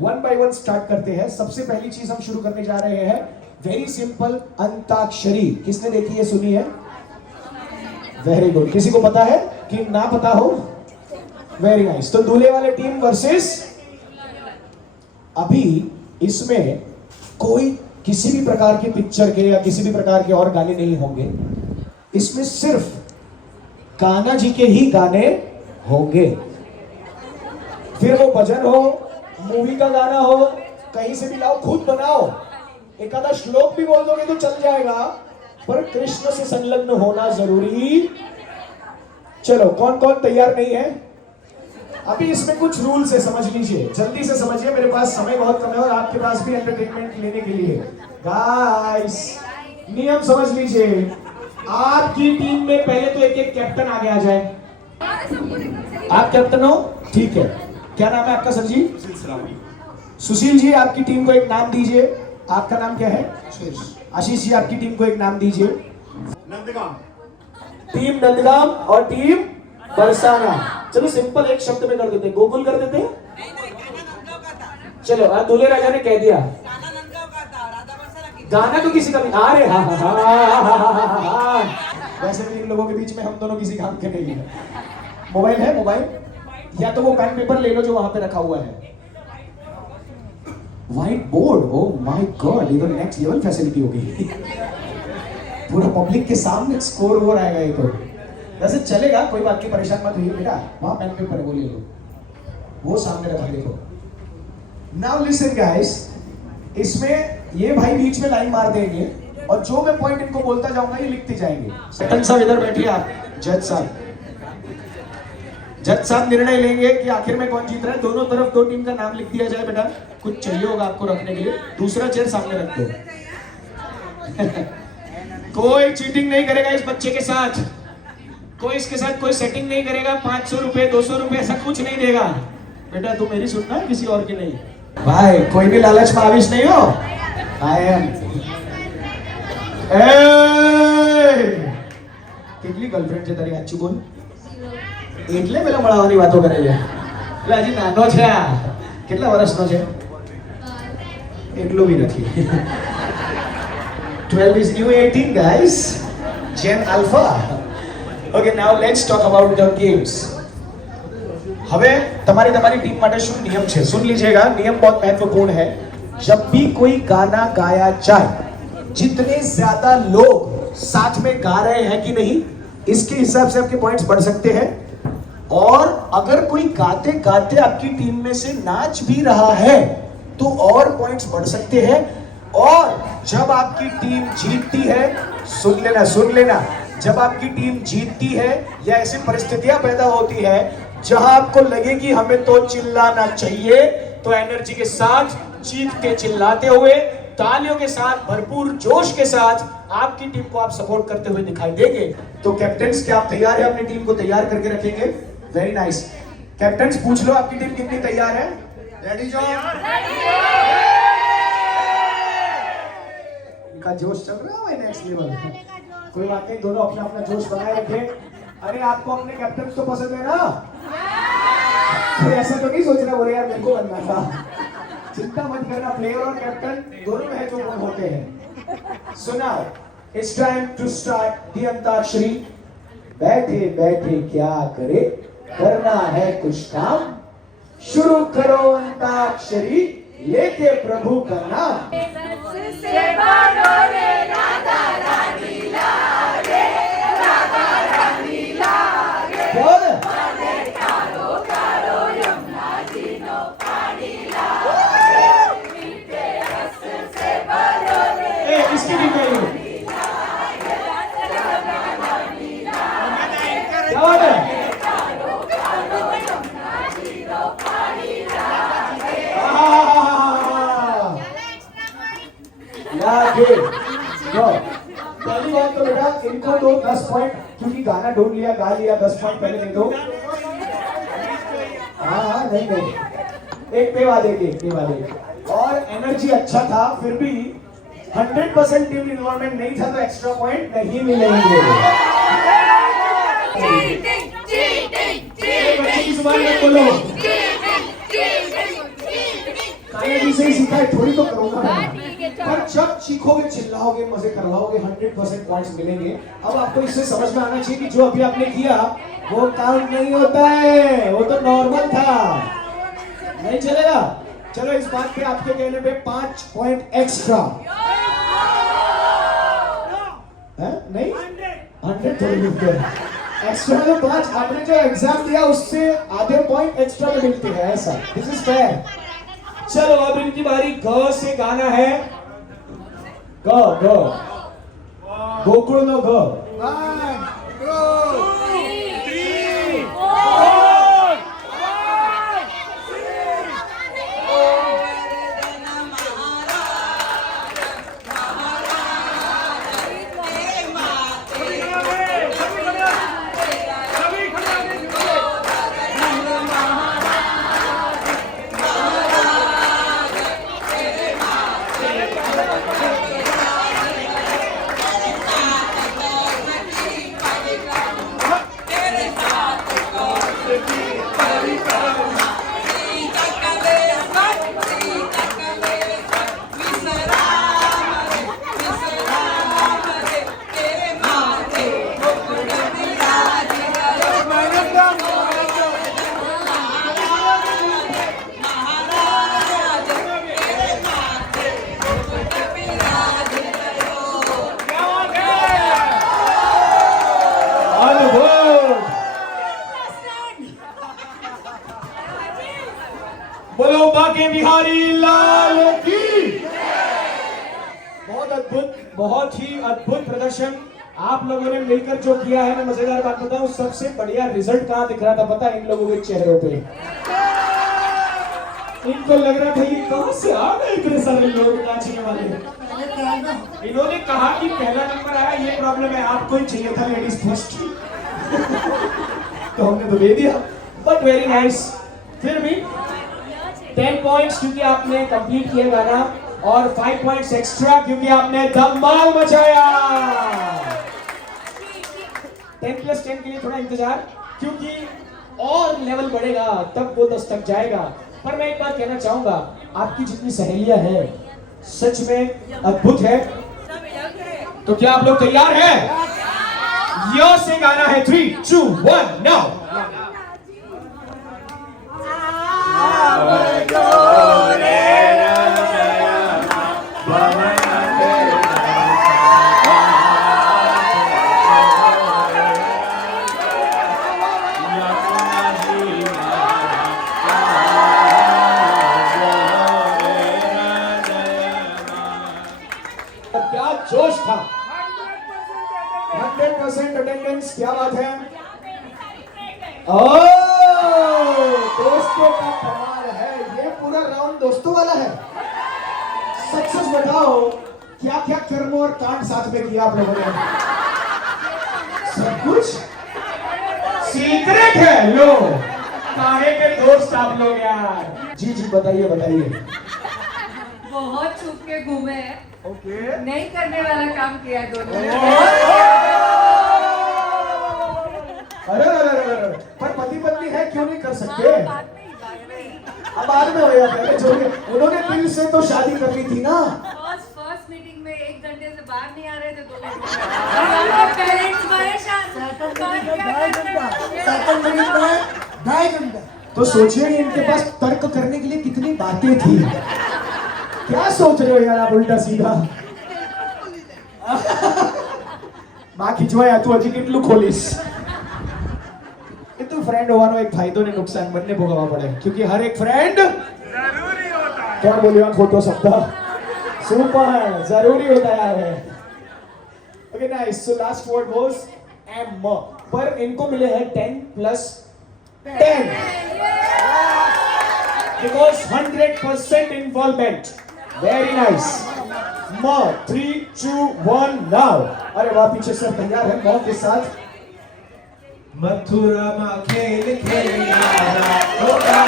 1 by 1 स्टार्ट करते हैं. सबसे पहली चीज हम शुरू करने जा रहे हैं, वेरी सिंपल, अंताक्षरी. किसने देखी है, सुनी है? Very good. किसी को पता है कि ना पता हो? Very nice. तो दूल्हे वाले टीम वर्सेस. अभी इसमें कोई किसी भी प्रकार के पिक्चर के या किसी भी प्रकार के और गाने नहीं होंगे. इसमें सिर्फ कान्हा जी के ही गाने होंगे. फिर वो भजन हो, मूवी का गाना हो, कहीं से भी लाओ, खुद बनाओ. एक आधा श्लोक भी बोल दोगे तो चल जाएगा, पर कृष्ण से संलग्न होना जरूरी. चलो, कौन कौन तैयार नहीं है? अभी इसमें कुछ रूल्स है, समझ लीजिए, जल्दी से समझिए. मेरे पास समय बहुत कम है और आपके पास भी एंटरटेनमेंट लेने के लिए. गाइस, नियम समझ लीजिए. आपकी टीम में पहले तो एक एक कैप्टन आगे आ जाए. आप कैप्टन हो, ठीक है. क्या नाम है आपका सर जी? सुशील जी, आपकी टीम को एक नाम दीजिए. आपका नाम क्या है? आशीष जी, आपकी टीम को एक नाम दीजिए. नंदगाम. टीम नंदगाम और टीम बरसाना. चलो सिंपल एक शब्द में कर देते हैं, गोकुल कर देते हैं. चलो, दूल्हे राजा ने कह दिया गाना तो किसी का भी. अरे हाँ हाँ हाँ. वैसे भी इन लोगों के बीच में हम दोनों किसी काम के नहीं है. मोबाइल है? मोबाइल या तो वो पेन पेपर ले लो जो वहां पे रखा हुआ है. White board. Oh my God, ये तो नेक्स्ट लेवल फैसिलिटी होगी. पूरा पब्लिक के सामने स्कोर हो रहा है. ये तो वैसे चलेगा, कोई बात नहीं, परेशान मत होइए बेटा. वहां पेन पेपर है, वो ले लो, वो सामने रखा. देखो, नाउ लिसन गाइस, इसमें ये भाई बीच में लाइन मार देंगे और जो मैं पॉइंट इनको बोलता जाऊंगा ये लिखते जाएंगे. सेकंड साहब इधर बैठिए, आप जज साहब. जज साहब निर्णय लेंगे कि आखिर में कौन जीत रहा है। दोनों तरफ 2 टीम का नाम लिख दिया जाए बेटा, कुछ चाहिए होगा आपको रखने के लिए, दूसरा चेयर सामने रख दो। कोई चीटिंग नहीं करेगा इस बच्चे के साथ, कोई इसके साथ कोई सेटिंग नहीं करेगा। 500 रुपए 200 रुपए ऐसा कुछ नहीं देगा बेटा, तू मेरी सुनना, किसी और की नहीं। भाई कोई भी लालच में आविश नहीं हो। आई एम કેટલી ગર્લફ્રેન્ડ છે તારી સાચું બોલ? એટલે પેલા મળવાની વાતો કરે છે, એટલે હજી નાનો છે આ, કેટલા વર્ષનો છે? એટલું બી નથી। 12 is new 18 guys, Gen Alpha। Okay, now let's talk about the games। હવે તમારી ટીમ માટે શું નિયમ છે સુન लीजिएगा। नियम बहुत महत्वपूर्ण है। जब भी कोई गाना गाया जाए, जितने ज्यादा लोग साथ में गा रहे हैं कि नहीं, इसके हिसाब से आपके पॉइंट्स बढ़ सकते हैं। और अगर कोई गाते गाते आपकी टीम में से नाच भी रहा है तो और पॉइंट्स बढ़ सकते हैं। और जब आपकी टीम जीतती है, सुन लेना, जब आपकी टीम जीतती है या ऐसी परिस्थितियां पैदा होती है जहां आपको लगे कि हमें तो चिल्लाना चाहिए, तो एनर्जी के साथ जीत के चिल्लाते हुए, तालियों के साथ, भरपूर जोश के साथ आपकी टीम को आप सपोर्ट करते हुए दिखाई देंगे। तो कैप्टन्स, क्या आप तैयार हैं? अपनी टीम को तैयार करके रखेंगे। Very nice. कैप्टन्स पूछ लो आपकी टीम कितनी तैयार है? रेडी जो? इनका जोश चल रहा है नेक्स्ट लेवल। कोई बात नहीं, दोनों अपना अपना जोश बनाए रखें। अरे आपको अपने कैप्टन्स तो पसंद है ना? ऐसा तो नहीं सोच रहा बोले यार मेरे को बनना था। चिंता मत करना, प्लेयर और कैप्टन दोनों महत्वपूर्ण होते हैं। सुनाओ, it's time to start the antakshari. बैठे बैठे क्या करे, करना है कुछ काम, शुरू करो अंताक्षरी, लेके प्रभु का नाम। बोल। इसकी भी कहिए। क्या बात है? पहली बात तो बेटा इनको दो 10 पॉइंट, क्योंकि गाना ढूंढ लिया, गा लिया, 10 पॉइंट पहले दे दो। हाँ नहीं, एक पे वादे के और एनर्जी अच्छा था, फिर भी 100% टीम इन्वॉल्वमेंट नहीं था, तो एक्स्ट्रा पॉइंट नहीं मिलेंगे। बच्चे की जुबान मत बोलो, काया जी से ही सीखा है, थोड़ी तो करूंगा मैं। पर जब सीखोगे, चिल्लाओगे, मजे करवाओगे, 100% पॉइंट्स मिलेंगे। अब आपको इससे समझ में आना चाहिए कि जो अभी आपने किया वो काउंट नहीं होता है, वो तो नॉर्मल था, नहीं चलेगा। चलो इस बात पे आपके कहने पे 5 पॉइंट एक्स्ट्रा है? नहीं 100 थोड़ी मिलते हैं एक्स्ट्रा में, 5 आपने जो एग्जाम दिया उससे आधे पॉइंट एक्स्ट्रा में मिलते हैं, ऐसा दिस इज फेयर। चलो अब इनकी बारी। ग से गाना है, ग गोकुल नो ग। 1 2 3 बोलो बाके बिहारी लाल की। बहुत ही अद्भुत प्रदर्शन आप लोगों ने मिलकर जो किया है, मैं मजेदार बात बताऊं, सबसे बढ़िया रिजल्ट कहां दिख रहा था पता है? इन लोगों के चेहरों पे। इनको लग रहा था ये कहां से आ गए इतने सारे लोग नाचने वाले। इन्होंने कहा कि पहला नंबर आया, ये प्रॉब्लम है, आपको ही चाहिए था लेडीज फर्स्ट। तो हमने तो दे दिया, बट वेरी नाइस। फिर भी 10 पॉइंट्स क्योंकि आपने कंप्लीट किया गाना, और 5 पॉइंट्स एक्स्ट्रा क्योंकि आपने धमाल मचाया। 10 + 10 के लिए थोड़ा इंतजार, क्योंकि और लेवल बढ़ेगा तब वो 10 तक जाएगा। पर मैं एक बात कहना चाहूंगा, आपकी जितनी सहेलियां हैं सच में अद्भुत है। तो क्या आप लोग तैयार हैं? यो से गाना है 3, 2, 1 नाउ। क्या जोश था, 100% अटेंडेंस, क्या बात है। ओह, दोस्तों का कमाल है, ये पूरा राउंड दोस्तों वाला है। सच सच बताओ, क्या क्या कर्म और कांड साथ में किया आप लोगों ने? सब कुछ सीक्रेट है। लो, काहे के दोस्त आप लोग यार। जी जी बताइए बताइए। बहुत छुप के घूमे हैं, ओके, नहीं करने वाला काम किया दोनों ने। अरे पर पति पत्नी है, क्यों नहीं कर सकते? अब बाद में होया, पहले छोड़िए। उन्होंने दिल से तो शादी कर ली थी ना। फर्स्ट मीटिंग में 1 घंटे से बाहर नहीं आ रहे थे दोनों। पेरेंट्स परेशान। तो सोचिए इनके पास तर्क करने के लिए कितनी बातें थी। क्या सोच रहे हो यार आप उल्टा सीधा? मां खिंचवाया तू हजी કેટલું ખોલીશ? कितु फ्रेंड होવાનો एक फायदो ने नुकसान બંને ભોગવવા પડે, क्योंकि हर एक फ्रेंड जरूरी होता है। क्या बोलियो खोटो शब्द? सुपर जरूरी होता है। Okay nice, so last word was M, पर इनको मिले हैं 10 + 10 because 100% involvement. Very nice. 3, 2, 1 now. अरे वाह, पीछे सब तैयार है मौत के साथ। मथुरा में खेल खेलिया होगा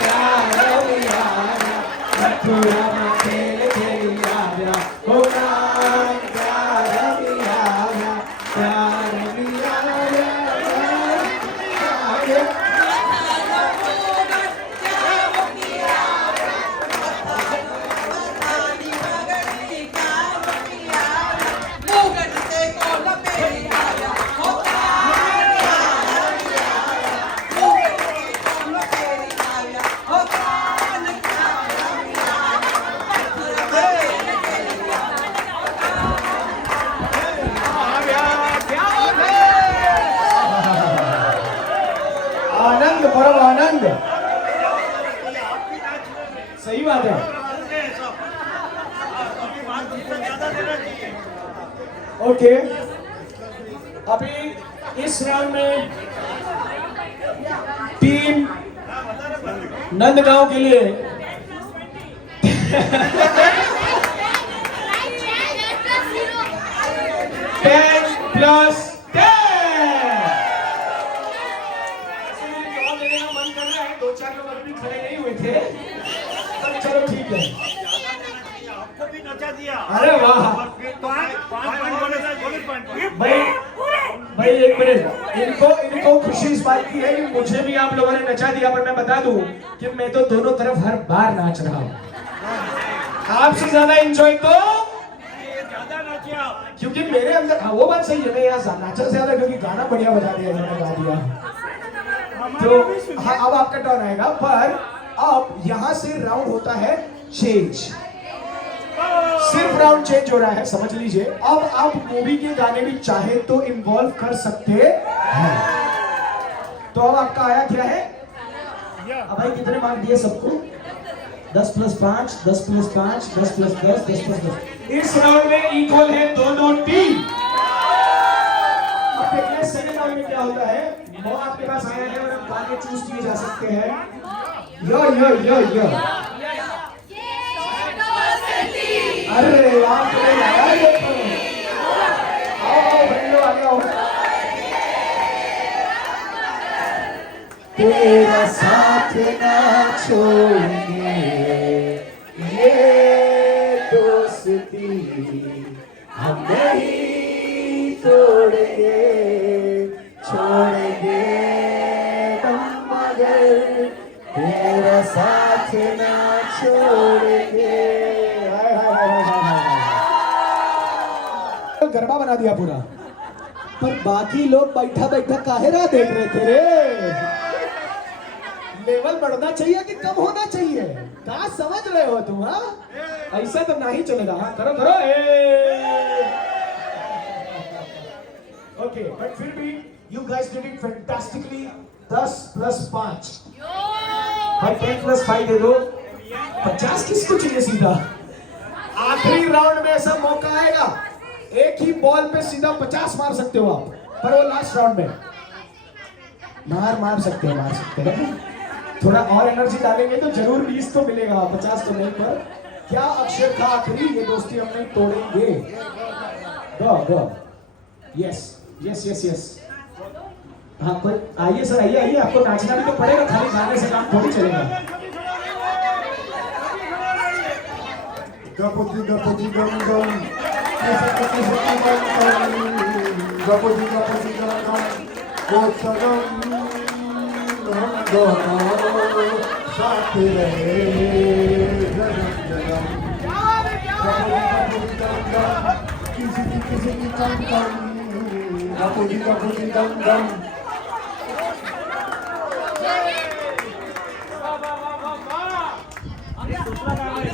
प्यार यारा, मथुरा में खेल खेलिया होगा प्यार यारा, प्यार आनंद, परम आनंद। सही बात है। ओके, अभी इस राउंड में टीम नंदगांव के लिए 10 + 10। मन कर रहा है, 2-4 लोग अभी खड़े नहीं हुए थे, पर चलो ठीक है। अरे वाह भाई एक मिनट, इनको खुशी इस बात की है कि मुझे भी आप लोगों ने नचा दिया, पर मैं बता दूं कि मैं तो दोनों तरफ हर बार नाच रहा हूं। आपसे ज्यादा एंजॉय तो क्योंकि मेरे अंदर, हाँ वो बात सही है, मैं यहाँ नाचा से ज्यादा क्योंकि गाना बढ़िया बजा दिया, मैंने गा दिया। तो हाँ, अब आपका टर्न आएगा, पर अब यहाँ से राउंड होता है चेंज। सिर्फ राउंड चेंज हो रहा है, समझ लीजिए। अब आप मूवी के गाने भी चाहे तो इन्वॉल्व कर सकते हैं। तो अब आपका आया क्या है? अब भाई कितने मार्क दिए सबको? 10 + 5, 10 + 5, 10 + 10, 10 + 10। इस राउंड में इक्वल है दोनों टीम। वो आपके पास आया है और अब गाने चूज किए जा सकते हैं। यो अरे आप तो आया ये तो। आओ बंदो आ जाओ। तेरा साथ ना छोड़ेंगे ये दोस्ती हम नहीं तोड़ेंगे छोड़ेंगे हम मगर तेरा साथ ना छोड़ेंगे। हाय हाय हाय हाय हाय। गरबा बना दिया पूरा। पर बाकी लोग बैठा बैठा काहे राह देख रहे थे रे। लेवल बढ़ना चाहिए कि कम होना चाहिए? कहा समझ रहे हो तुम? हाँ ऐसा तो नहीं चलेगा। हाँ करो करो। ओके बट फिर भी you guys did it fantastically. 10 + 5 भाई 10 + 5 दे दो। 50 किसको चाहिए सीधा? आखिरी राउंड में ऐसा मौका आएगा, एक ही बॉल पे सीधा 50 मार सकते हो आप, पर वो लास्ट राउंड में मार सकते हैं। थोड़ा और एनर्जी डालेंगे तो जरूर 20 तो मिलेगा, 50 तो नहीं। पर क्या अक्षर था आखिरी? ये दोस्ती हम नहीं तोड़ेंगे। Go yes. हाँ कोई आइए सर, आइए। आपको नाचना भी तो पड़ेगा, खाली गाने से काम थोड़ी चलेगा। गपति गम गम गपति गम गम वो सनम हम दोनों साथ रहे जन्म किसी की कम गपति गम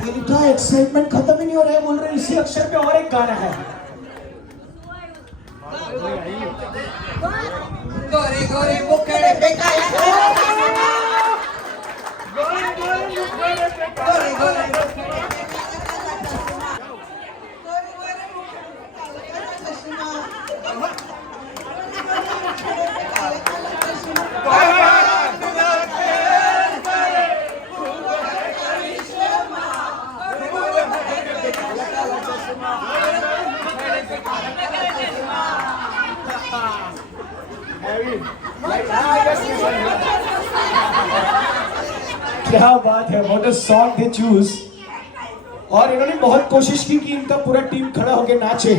इनका एक्साइटमेंट खत्म ही नहीं हो रहा है। बोल रहे इसी अक्षर पे और एक गाना है। गोरे गोरे मुखड़े पे काला गोरे गोरे क्या बात है, what a song they choose. और इन्होंने बहुत कोशिश की कि इनका पूरा टीम खड़ा होकर नाचे,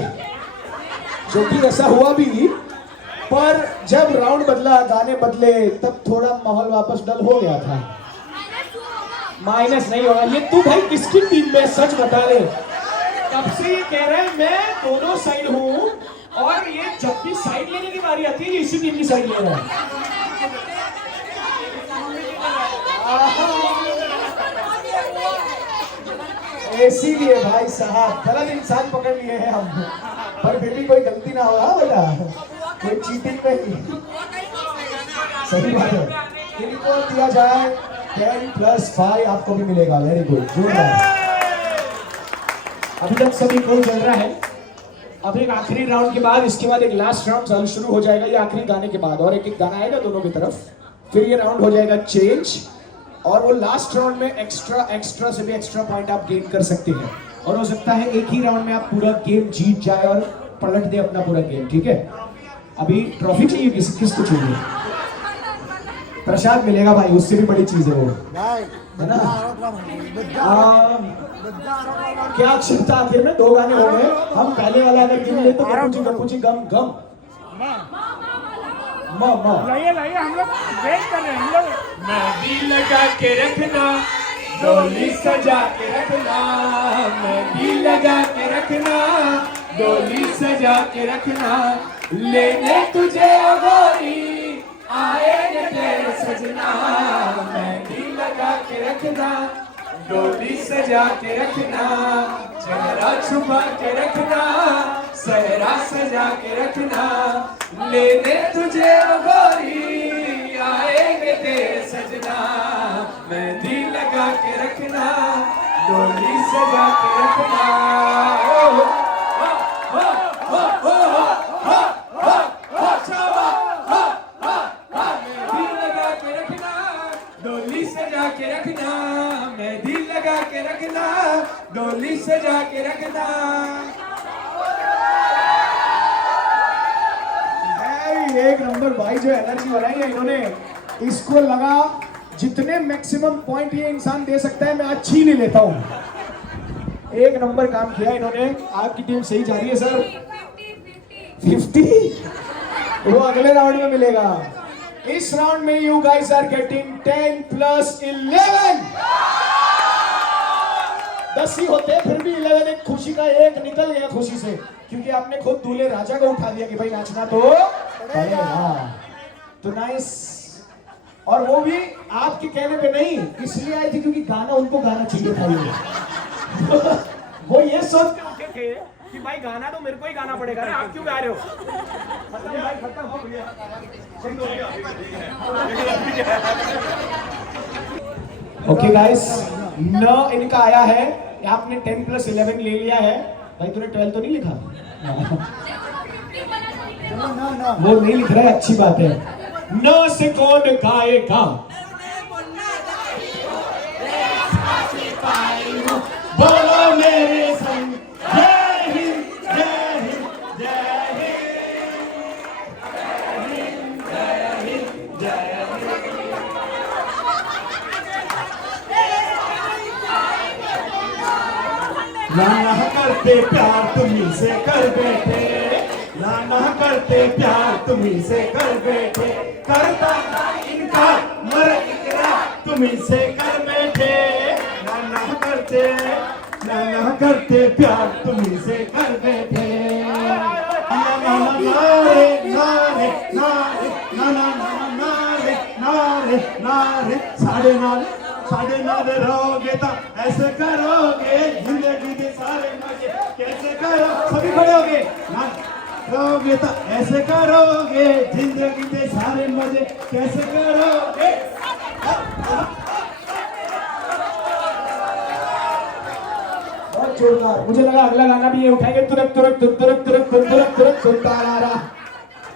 जो कि ऐसा हुआ भी। पर जब राउंड बदला, गाने बदले, तब थोड़ा माहौल वापस डल हो गया था। माइनस नहीं होगा। ये तू भाई किसकी टीम में? सच बता ले। तब से ये कह रहे हैं मैं दोनों साइड हूँ, और ये जब भी साइड लेने की बारी आती है ये इसी टीम की साइड ले रहा है। इसीलिए भाई साहब गलत इंसान पकड़ लिए हैं हम, पर फिर भी कोई गलती ना हो बेटा, कोई चीटिंग नहीं। सही बात है। इनको दिया जाए 10 + 5, आपको भी मिलेगा। वेरी गुड, जोरदार। अभी तक सभी गोल चल रहा है। अब एक आखिरी राउंड के बाद, इसके बाद एक लास्ट राउंड शुरू हो जाएगा। ये आखिरी गाने के बाद और एक गाना आएगा दोनों की तरफ, फिर ये राउंड हो जाएगा चेंज। और वो लास्ट राउंड में एक्स्ट्रा से भी एक्स्ट्रा पॉइंट आप गेन कर सकते हैं। और हो सकता है एक ही राउंड में आप पूरा गेम जीत जाए और पलट दे अपना पूरा गेम। ठीक है, अभी ट्रॉफी चाहिए किसको चाहिए? प्रसाद मिलेगा भाई, उससे भी बड़ी चीज है वो, है ना। क्या अक्षर था आखिर में? 2 गाने हो गए। हम पहले वाला अगर गिन ले तो गपुची गम गम लाइए हम लोग वेट कर रहे हैं। हम लोग मेहंदी लगा के रखना, डोली सजा के रखना, मेहंदी लगा के रखना, डोली सजा के रखना, लेने तुझे ओ गोरी आएंगे तेरे सजना। मेहंदी लगा के रखना, डोली सजा के रखना, चेहरा छुपा के रखना, सहरा सजा के रखना, लेने तुझे ओ गोरी आएंगे तेरे सजना। मेहंदी लगा के रखना, डोली सजा के रखना। रखना, डोली सजा के रखना। एक नंबर भाई, जो एनर्जी बनाई है इन्होंने, इसको लगा जितने मैक्सिमम पॉइंट ये इंसान दे सकता है मैं अच्छी नहीं लेता हूँ। एक नंबर काम किया इन्होंने। आपकी टीम सही जा रही है सर। 50 वो अगले राउंड में मिलेगा। इस राउंड में यू गाइस आर गेटिंग 10 + 11। 10 ही होते फिर भी 11। एक खुशी का एक निकल गया खुशी से, क्योंकि आपने खुद दूल्हे राजा को उठा दिया कि भाई नाचना तो पड़ेगा। तो नाइस। और वो भी आपके कहने पे नहीं, इसलिए आई थी क्योंकि गाना उनको गाना चाहिए था ये। वो ये सोच के उठे थे कि भाई गाना तो मेरे को ही गाना पड़ेगा ना, आप क्यों गा रहे हो? खत्म भाई, खत्म हो गया। ओके गाइस, न इनका आया है। आपने 10 + 11 ले लिया है। भाई तूने 12 तो नहीं लिखा? वो नहीं लिख रहा है, अच्छी बात है। न से कौन गाएगा? बोलो मेरे संग, जय हिंद, जय हिंद, जय हिंद, जय हिंद, जय हिंद। नाना करते प्यार तुम्ही से कर बैठे, नाना करते प्यार तुम्ही से कर बैठे, करता इनका मर इकरार तुम्ही से कर बैठे। नाना करते प्यार तुम्ही से कर बैठे। नारे नारे नारे नाना नारे नारे नारे साढ़े नारे रहोगे तो ऐसे करोगे, जिंदगी के सारे मजे कैसे करो। सभी खड़े होगे। रहोगे तो ऐसे करोगे, जिंदगी के सारे मजे कैसे करोगे। बहुत जोरदार। मुझे लगा अगला गाना भी ये उठाएंगे, तुरक तुरक तुरक तुरक तुरक तुरक तुरक सुनता आ रहा।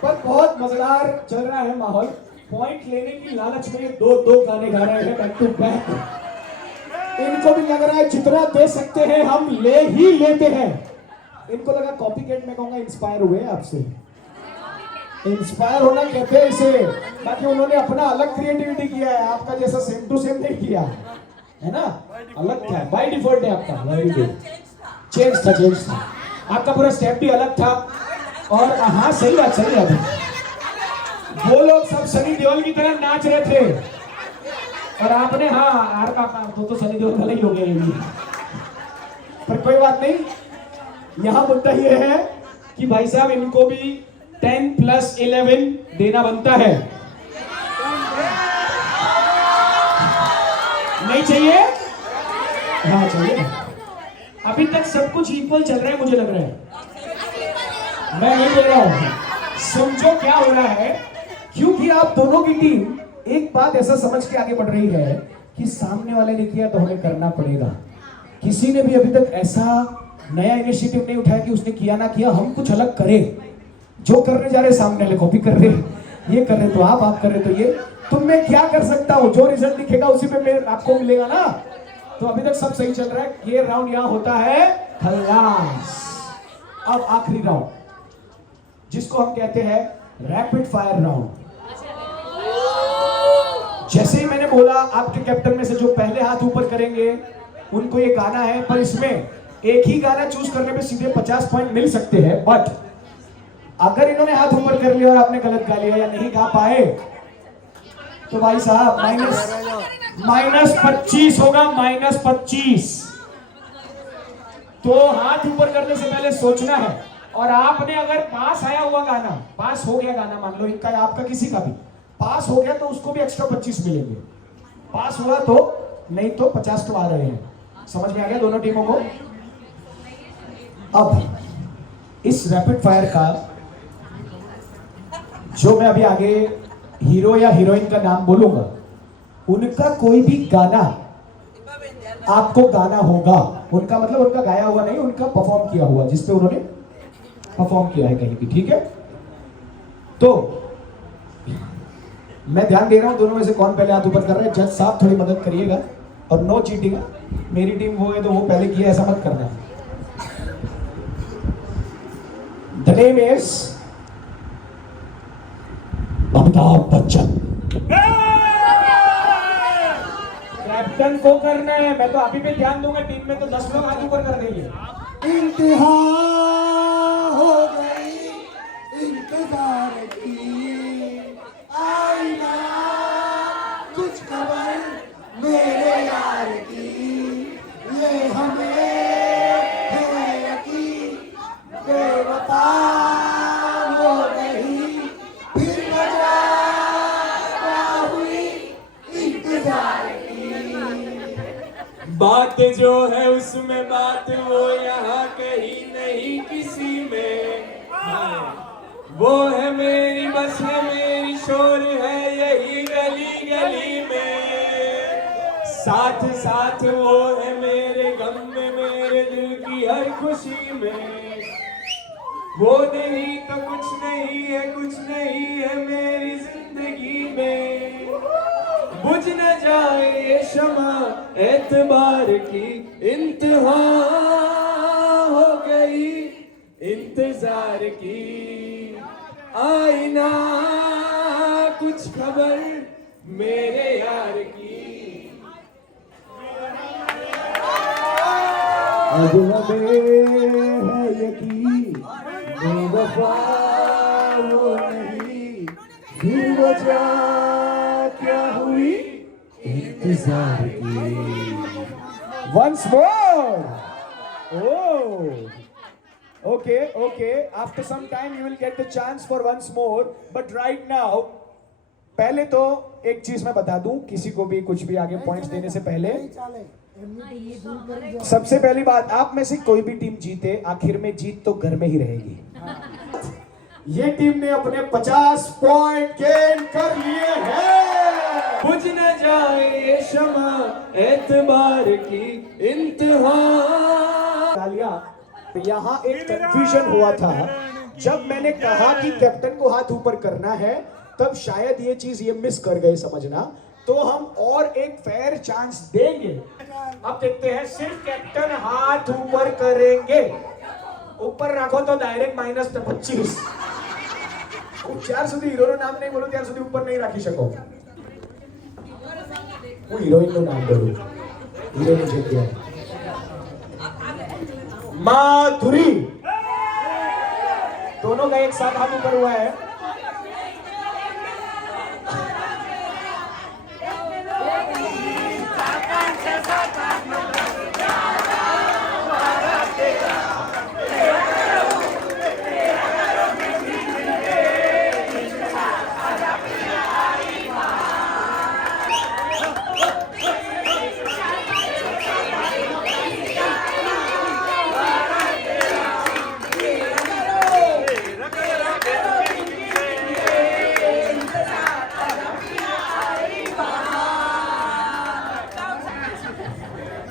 पर बहुत मजेदार चल रहा है माहौल। पॉइंट लेने की लालच में दो गाने गा रहे हैं बैक टू बैक। इनको भी लग रहा है जितना दे सकते हैं हम ले ही लेते हैं। इनको लगा कॉपीकैट, में कहूंगा इंस्पायर हुए आपसे। इंस्पायर होना कहते हैं इसे। बाकी उन्होंने अपना अलग क्रिएटिविटी किया है, आपका जैसा सेम टू सेम नहीं किया है ना। अलग था, बाय डिफॉल्ट है आपका। Very good. चेंज था आपका। पूरा स्टेप भी अलग था। और हाँ सही बात, सही बात। वो लोग सब सनी देओल की तरह नाच रहे थे और आपने हाँ तो सनी देओल वाला ही हो गया ये भी। पर कोई बात नहीं। यहाँ मुद्दा ये है कि भाई साहब इनको भी 10 + 11 देना बनता है। नहीं चाहिए? हाँ चाहिए। अभी तक सब कुछ इक्वल चल रहा है, मुझे लग रहा है। मैं नहीं दे रहा हूं। समझो क्या हो रहा है, क्योंकि आप दोनों की टीम एक बात ऐसा समझ के आगे बढ़ रही है कि सामने वाले ने किया तो हमें करना पड़ेगा। किसी ने भी अभी तक ऐसा नया इनिशिएटिव नहीं उठाया कि उसने किया ना किया हम कुछ अलग करें। जो करने जा रहे सामने वाले कॉपी कर रहे, ये कर रहे तो आप कर रहे तो ये। तुम मैं क्या कर सकता हूं? जो रिजल्ट दिखेगा उसी पे आपको मिलेगा ना। तो अभी तक सब सही चल रहा है। ये राउंड यहां होता है खल्लास। अब आखिरी राउंड, जिसको हम कहते हैं रैपिड फायर राउंड। जैसे ही मैंने बोला आपके कैप्टन में से जो पहले हाथ ऊपर करेंगे उनको ये गाना है, पर इसमें एक ही गाना चूज करने पे सीधे 50 पॉइंट मिल सकते हैं। बट अगर इन्होंने हाथ ऊपर कर लिया और आपने गलत गा लिया या नहीं गा पाए तो भाई साहब -25 होगा। -25। तो हाथ ऊपर करने से पहले सोचना है। और आपने अगर पास आया हुआ गाना, पास हो गया गाना, मान लो इनका या आपका किसी का भी पास हो गया तो उसको भी एक्स्ट्रा 25 मिलेंगे। पास हुआ तो, नहीं तो 50 तो आ रहे हैं। समझ में आ गया दोनों टीमों को? अब इस रैपिड फायर का जो मैं अभी आगे हीरो या हीरोइन का नाम बोलूंगा, उनका कोई भी गाना आपको गाना होगा। उनका मतलब उनका गाया हुआ नहीं, उनका परफॉर्म किया हुआ, जिसपे उन्होंने परफॉर्म किया है कहीं भी। ठीक है? तो मैं ध्यान दे रहा हूं दोनों में से कौन पहले हाथ ऊपर कर रहा है। जज साहब थोड़ी मदद करिएगा। और नो चीटिंग। मेरी टीम वो है तो वो पहले किया, ऐसा मत करना। The name is Amitabh Bachchan. Captain को करना है, मैं तो अभी भी ध्यान दूंगा, टीम में तो 10 लोग हाथ ऊपर कर देंगे। इंतहा हो गई इंतजार की, आईना कुछ खबर मेरे यार की, ये हमें है यकीन बेवफा हो गई, फिर वजह क्या हुई इंतजार की। बात जो है उसमें बात वो यहाँ कहीं नहीं किसी में, वो है मेरी बस है मेरी शोर है यही गली गली में, साथ साथ वो है मेरे गम में मेरे दिल की हर खुशी में, वो नहीं तो कुछ नहीं है कुछ नहीं है मेरी जिंदगी में, बुझ न जाए ये शमा एतबार की, इंतहा हो गई इंतजार की, आईना कुछ खबर मेरे यार की। अब हमें है यकीन बेवफा वो नहीं, फिर वजह क्या हुई इंतजार की। Once more. Oh. Okay, okay. After some time you will get the chance for once more. But right now, पहले तो एक चीज मैं बता दूं, किसी को भी कुछ भी आगे पॉइंट्स देने से पहले, सबसे पहली बात, आप में से कोई भी टीम जीते, आखिर में जीत तो घर में ही रहेगी। ये टीम ने अपने 50 पॉइंट गेन कर लिए हैं। बुझ न जाए ये शमा एतबार की, इंतहा। डालिया तो यहाँ एक कंफ्यूजन हुआ था, जब मैंने कहा कि कैप्टन को हाथ ऊपर करना है तब शायद ये चीज ये मिस कर गए समझना, तो हम और एक फेयर चांस देंगे। अब देखते हैं, सिर्फ कैप्टन हाथ ऊपर करेंगे, ऊपर रखो तो डायरेक्ट -25। 4 સુધી હીરોનું નામ નહીં બોલું ત્યાર સુધી ઉપર નહીં રાખી શકો। હું હિરોઈનનું નામ બોલું, હીરોની જગ્યાએ माधुरी। दोनों का एक साथ हाथ ऊपर हुआ है।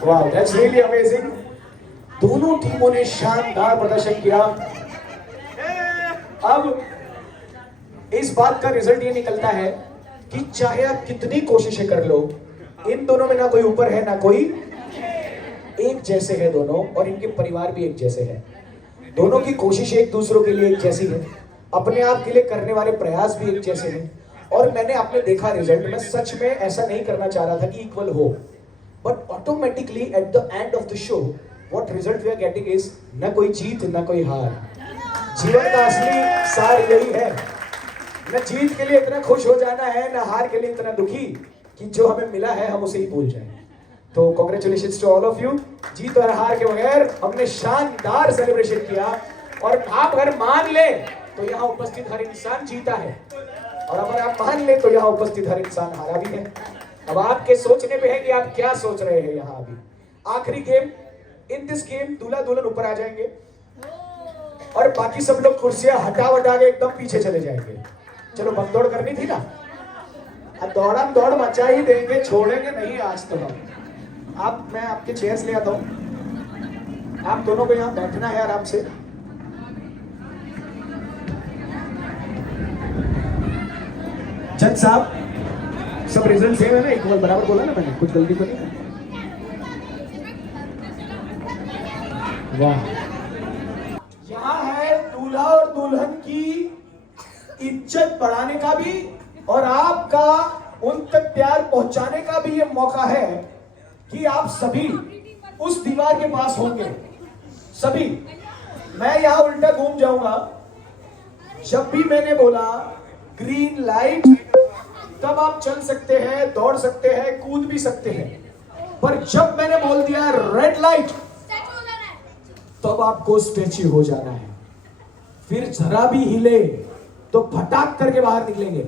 वाह, दैट्स रियली अमेजिंग। दोनों टीमों ने शानदार प्रदर्शन किया। अब इस बात का रिजल्ट ये निकलता है कि चाहे आप कितनी कोशिशें कर लो, इन दोनों में ना कोई ऊपर है ना कोई, एक जैसे हैं दोनों, और इनके परिवार भी एक जैसे हैं। दोनों की कोशिश एक दूसरों के लिए एक जैसी है, अपने आप के लिए करने वाले प्रयास भी एक जैसे हैं। और मैंने आपने देखा रिजल्ट, मैं सच में ऐसा नहीं करना चाह रहा था कि इक्वल हो, but automatically at the end of the show what result we are getting is ना कोई जीत ना कोई हार। जीवन का असली सार यही है, न जीत के लिए इतना खुश हो जाना है, न हार के लिए इतना दुखी कि जो हमें मिला है हम उसे ही भूल जाएं। तो congratulations to all of you. जीत और हार के बगैर हमने शानदार सेलिब्रेशन किया, और आप अगर मान ले तो यहाँ उपस्थित हर इंसान जीता है, और अगर आप मान ले तो यहाँ उपस्थित हर इंसान हारा भी है। अब आपके सोचने पे है कि आप क्या सोच रहे हैं। यहाँ अभी आखिरी गेम, इन दिस गेम दूल्हा दुल्हन ऊपर आ जाएंगे और बाकी सब लोग कुर्सियां हटा वटा के एकदम पीछे चले जाएंगे। चलो भगदौड़ करनी थी ना, अब दौड़ा दौड़ मचा ही देंगे, छोड़ेंगे नहीं आज तो हम। आप, मैं आपके चेयर्स ले आता हूँ, आप दोनों को यहाँ बैठना है आराम से। जज साहब, सब रिजल्ट सेम है ना, इक्वल बराबर बोला ना मैंने, कुछ गलती तो नहीं है। वाह। यहाँ है दूल्हा और दुल्हन की इज्जत बढ़ाने का भी और आपका उन तक प्यार पहुंचाने का भी ये मौका है कि आप सभी उस दीवार के पास होंगे। सभी, मैं यहां उल्टा घूम जाऊंगा। जब भी मैंने बोला ग्रीन लाइट, तब आप चल सकते हैं, दौड़ सकते हैं, कूद भी सकते हैं। पर जब मैंने बोल दिया रेड लाइट, तब आपको स्टैच्यू हो जाना है। फिर जरा भी हिले तो फटाक करके बाहर निकलेंगे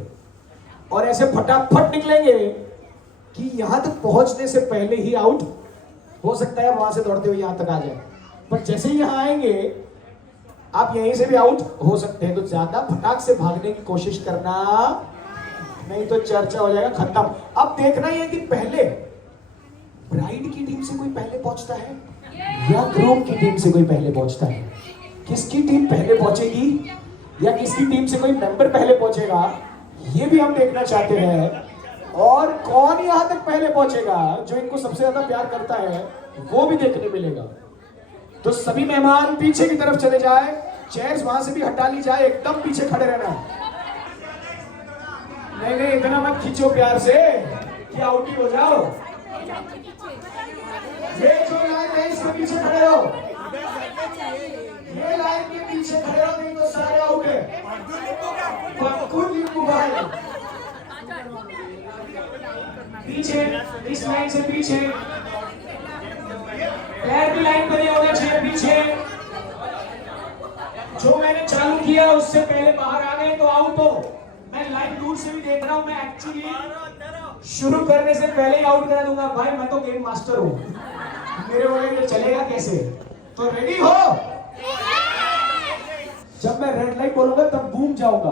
और ऐसे फटाफट निकलेंगे कि यहां तक पहुंचने से पहले ही आउट हो सकता है, वहां से दौड़ते हुए यहां तक आ जाए। पर जैसे ही यहां आएंगे आप यहीं से भी आउट हो सकते हैं। तो ज्यादा फटाक से भागने की कोशिश करना, नहीं तो चर्चा हो जाएगा खत्म। अब देखना ही है कि पहले ब्राइड की टीम से कोई पहले पहुंचता है या ग्रूम की टीम से कोई पहले पहुंचता है। किसकी टीम पहले पहुंचेगी या किसकी टीम से कोई मेंबर पहले पहुंचेगा, ये भी हम देखना चाहते हैं। और कौन यहां तक पहले पहुंचेगा, जो इनको सबसे ज्यादा प्यार करता है, वो भी देखने मिलेगा। तो सभी मेहमान पीछे की तरफ चले जाए, चेयर्स वहां से भी हटा ली जाए, एकदम पीछे खड़े रहना है। नहीं नहीं, इतना मत खींचो प्यार से कि आउट ही हो जाओ। ये जो लाइन है इसके पीछे खड़े रहो, ये लाइन के पीछे खड़े रहो, नहीं तो सारे आउट है। पीछे, इस लाइन से पीछे, पैर भी लाइन बने होने चाहिए पीछे। जो मैंने चालू किया उससे पहले बाहर आ गए तो आउट हो। मैं लाइन दूर से भी देख रहा हूं, मैं एक्चुअली शुरू करने से पहले ही आउट करा दूंगा। भाई मैं तो गेम मास्टर हूं, मेरे बोले चलेगा कैसे। तो रेडी हो, जब मैं रेड लाइट बोलूंगा तब बूम जाऊंगा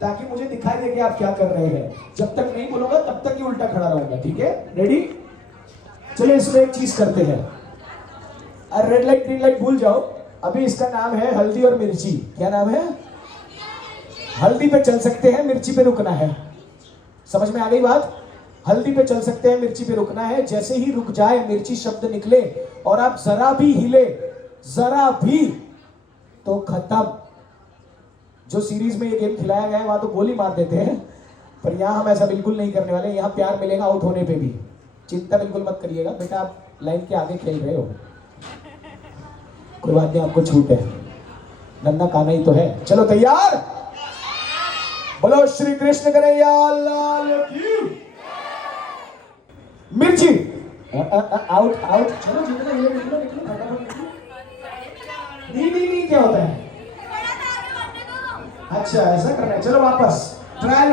ताकि मुझे दिखाई दे कि आप क्या कर रहे हैं। जब तक नहीं बोलूंगा तब तक ही उल्टा खड़ा रहूंगा, ठीक है? रेडी? चलिए इसमें एक चीज करते हैं, रेड लाइट ग्रीन लाइट भूल जाओ। अभी इसका नाम है हल्दी और मिर्ची। क्या नाम है? हल्दी पे चल सकते हैं, मिर्ची पे रुकना है। समझ में आ गई बात? हल्दी पे चल सकते हैं, मिर्ची पे रुकना है। जैसे ही रुक जाए, मिर्ची शब्द निकले और आप जरा भी हिले, जरा भी, तो खत्म। जो सीरीज में ये गेम खिलाया गया है वहां तो गोली मार देते हैं, पर यहां हम ऐसा बिल्कुल नहीं करने वाले। यहां प्यार मिलेगा आउट होने पे भी। चिंता बिल्कुल मत करिएगा बेटा, आप लाइन के आगे खेल रहे हो, कोई बात नहीं, आपको छूट है, नन्ना काना ही तो है। चलो तैयार, बोलो श्री कृष्ण कन्हैया लाल की। मिर्ची आउट आउट। चलो जितना ये निकलो निकलो फटाफट निकलो। नहीं क्या होता है? अच्छा ऐसा करना है, चलो वापस ट्रायल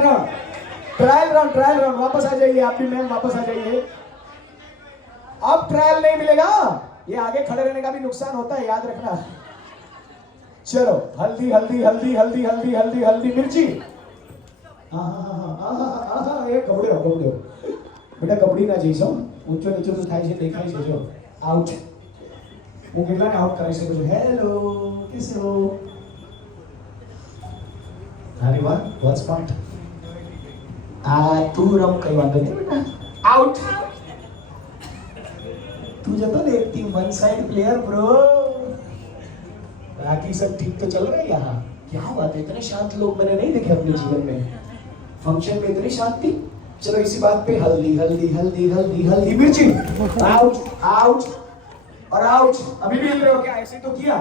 राउंड वापस आ जाइए। आप भी मैम वापस आ जाइए। अब ट्रायल नहीं मिलेगा, ये आगे खड़े रहने का भी नुकसान होता है, याद रखना। चलो हल्दी हल्दी हल्दी हल्दी हल्दी हल्दी हल्दी मिर्ची। ये कपड़े रहो बेटा, कपड़ी ना जईशो, ऊंचो नीचो तो થાય છે દેખાય છે। જો આઉટ, હું કેટલાને આઉટ કરાવી શકું છું। હેલો, કેસે હો? અરે વાહ, વોટ સ્માર્ટ। તું રમ, કઈ વાંધો નહીં બેટા, આઉટ। तू जतो देखती वन साइड प्लेयर ब्रो, बाकी सब ठीक तो चल रहा है यहाँ। क्या बात है, इतने शांत लोग मैंने नहीं देखे अपने जीवन में। फंक्शन में इतनी शांति। चलो इसी बात पे हल्दी हल्दी हल्दी हल्दी हल्दी मिर्ची। आउट आउट और आउट। अभी भी हिल रहे हो क्या? ऐसे तो किया।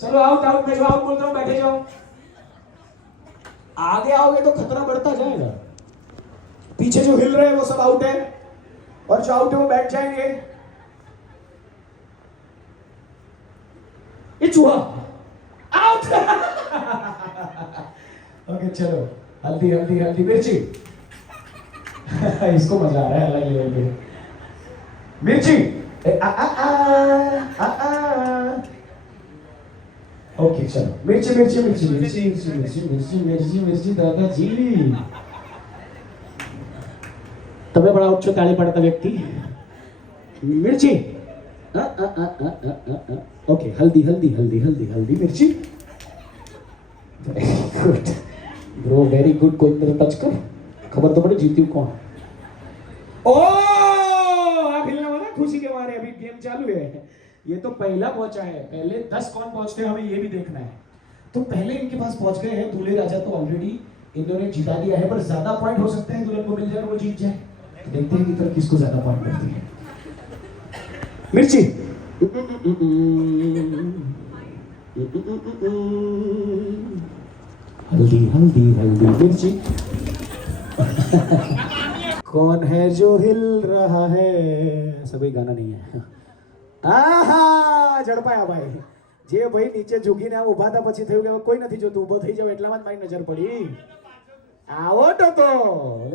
चलो आउट आउट। मैं जो आउट बोलता हूँ बैठे जाओ। आगे आओगे तो खतरा बढ़ता जाएगा। पीछे जो हिल रहे हैं वो सब आउट है और जो आउट है वो बैठ जाएंगे। चूहा आउट। ओके चलो हल्दी हल्दी हल्दी मिर्ची। इसको मजा आ रहा है अलग लेवल पे। मिर्ची ओके चलो मिर्ची मिर्ची मिर्ची मिर्ची मिर्ची मिर्ची मिर्ची मिर्ची मिर्ची दादाजी। તમે પણ આઉટ છો, તાળી પાડતા વ્યક્તિ। મિર્ચી ओके हल्दी हल्दी हल्दी हल्दी हल्दी मिर्ची। Good bro, very good. कोई मेरे टच कर, खबर तो पड़े जीती कौन। ओ आप हिलना वाला खुशी के मारे, अभी गेम चालू है। ये तो पहला पहुंचा है, पहले 10 कौन पहुंचते हैं हमें ये भी देखना है। तो पहले इनके पास पहुंच गए हैं दूल्हे राजा, तो ऑलरेडी इन्होंने जिता दिया है, पर ज्यादा पॉइंट हो सकता है दुल्हन को मिल जाए और वो जीत जाए। तो देखते हैं कि फिर किसको ज्यादा पॉइंट मिलती है। मिर्ची हल्दी हल्दी हल्दी मिर्ची। कौन है जो हिल रहा है, ऐसा कोई गाना नहीं है। આહા ઝડપાયા ભાઈ, જે ભાઈ નીચે ઝૂકીને ઊભા હતા પછી થયું કે કોઈ નથી જોતું, ઊભો થઈ જાવ એટલામાં જ મારી નજર પડી। આવો તો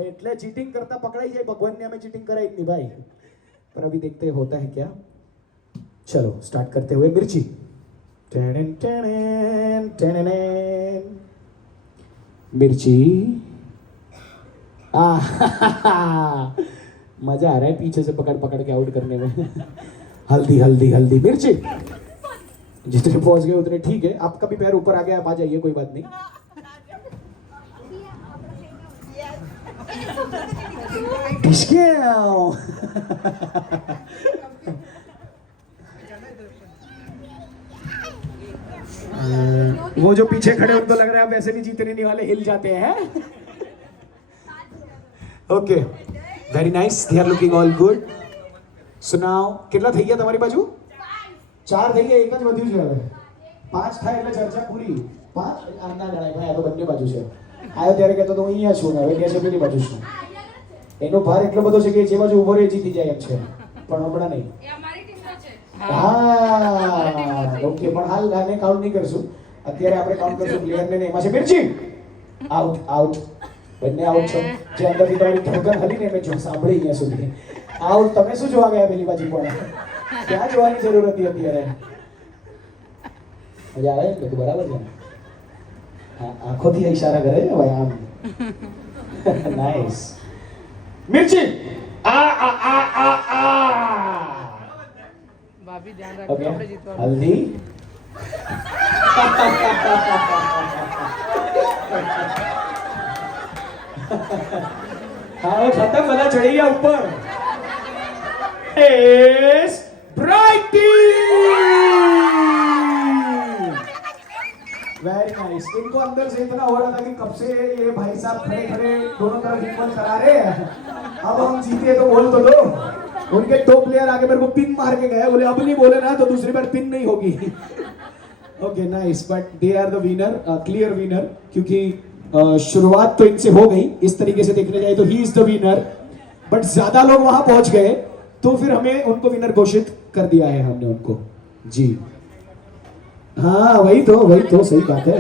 એટલે ચીટિંગ કરતા પકડાઈ જાય, ભગવાનને અમે ચીટિંગ કરાઈ જ નહીં ભાઈ। पर अभी देखते हैं होता है क्या। चलो स्टार्ट करते हुए मिर्ची। टेनेन टेनेन टेनेन मिर्ची। मजा आ रहा है पीछे से पकड़ पकड़ के आउट करने में। हल्दी हल्दी हल्दी मिर्ची। जितने पहुंच गए उतने ठीक है, आपका भी पैर ऊपर आ गया, आप आ जाइए, कोई बात नहीं। वो जो पीछे खड़े उनको लग रहा है वैसे भी जीतने नहीं वाले, हिल जाते हैं। Okay very nice, they are looking all good. सुनाओ કેટલા થઈ ગયા તમારી બાજુ? 4 થઈ ગયા, એક જ વધ્યું છે હવે। 5 થાય એટલે ચર્ચા પૂરી। 5 આના ગણાય ભાઈ, આ તો બંને બાજુ છે। આયો ત્યારે કહેતો તો હું અહીંયા છું ને હવે કહે છે પેલી બાજુ છું। એનો ભાર એટલો બધો છે કે જે બાજુ ઊભો રહે જીતી જાય એમ છે, પણ હમણાં નહીં। એ અમારી ટીમનો છે। હા ઓકે, પણ હાલ આને કાઉન્ટ નહીં કરશું, અત્યારે આપણે કાઉન્ટ કરશું પ્લેયરને ને એમાં છે મિર્ચી। આઉટ આઉટ, બંને આઉટ છો। જે અંદરથી તમારી ધડકન હલીને મેં જો સાંભળી અહીંયા સુધી આઉટ। તમે શું જોવા ગયા પેલી બાજુ પણ? ક્યાં જોવાની જરૂર હતી અત્યારે? મજા આવે ને? બરાબર છે, આંખોથી ઈશારા કરે છે ભાઈ આમ। નાઇસ મિર્ચી। આ આ આ આ આ ભાભી ધ્યાન ઓકે રાખજો આપણે જીતવાનું। હલ્દી। हाँ खत्म, बना चढ़ी गया ऊपर। Is Brighty। Very nice. इनको अंदर से इतना हो रहा था कि कब से ये भाई साहब खड़े खड़े दोनों तरफ हिम्मत करा रहे हैं, अब हम जीते तो बोल तो दो। उनके 2 प्लेयर आगे मेरे को पिन मार के गए, बोले अब नहीं बोले ना तो दूसरी बार पिन नहीं होगी। Okay nice, but they are the winner, clear winner, क्योंकि शुरुआत तो इनसे हो गई। इस तरीके से देखने जाए तो he is the winner, but ज्यादा लोग वहां पहुंच गए तो फिर हमें उनको विनर घोषित कर दिया है हमने उनको जी। हाँ वही तो सही बात है।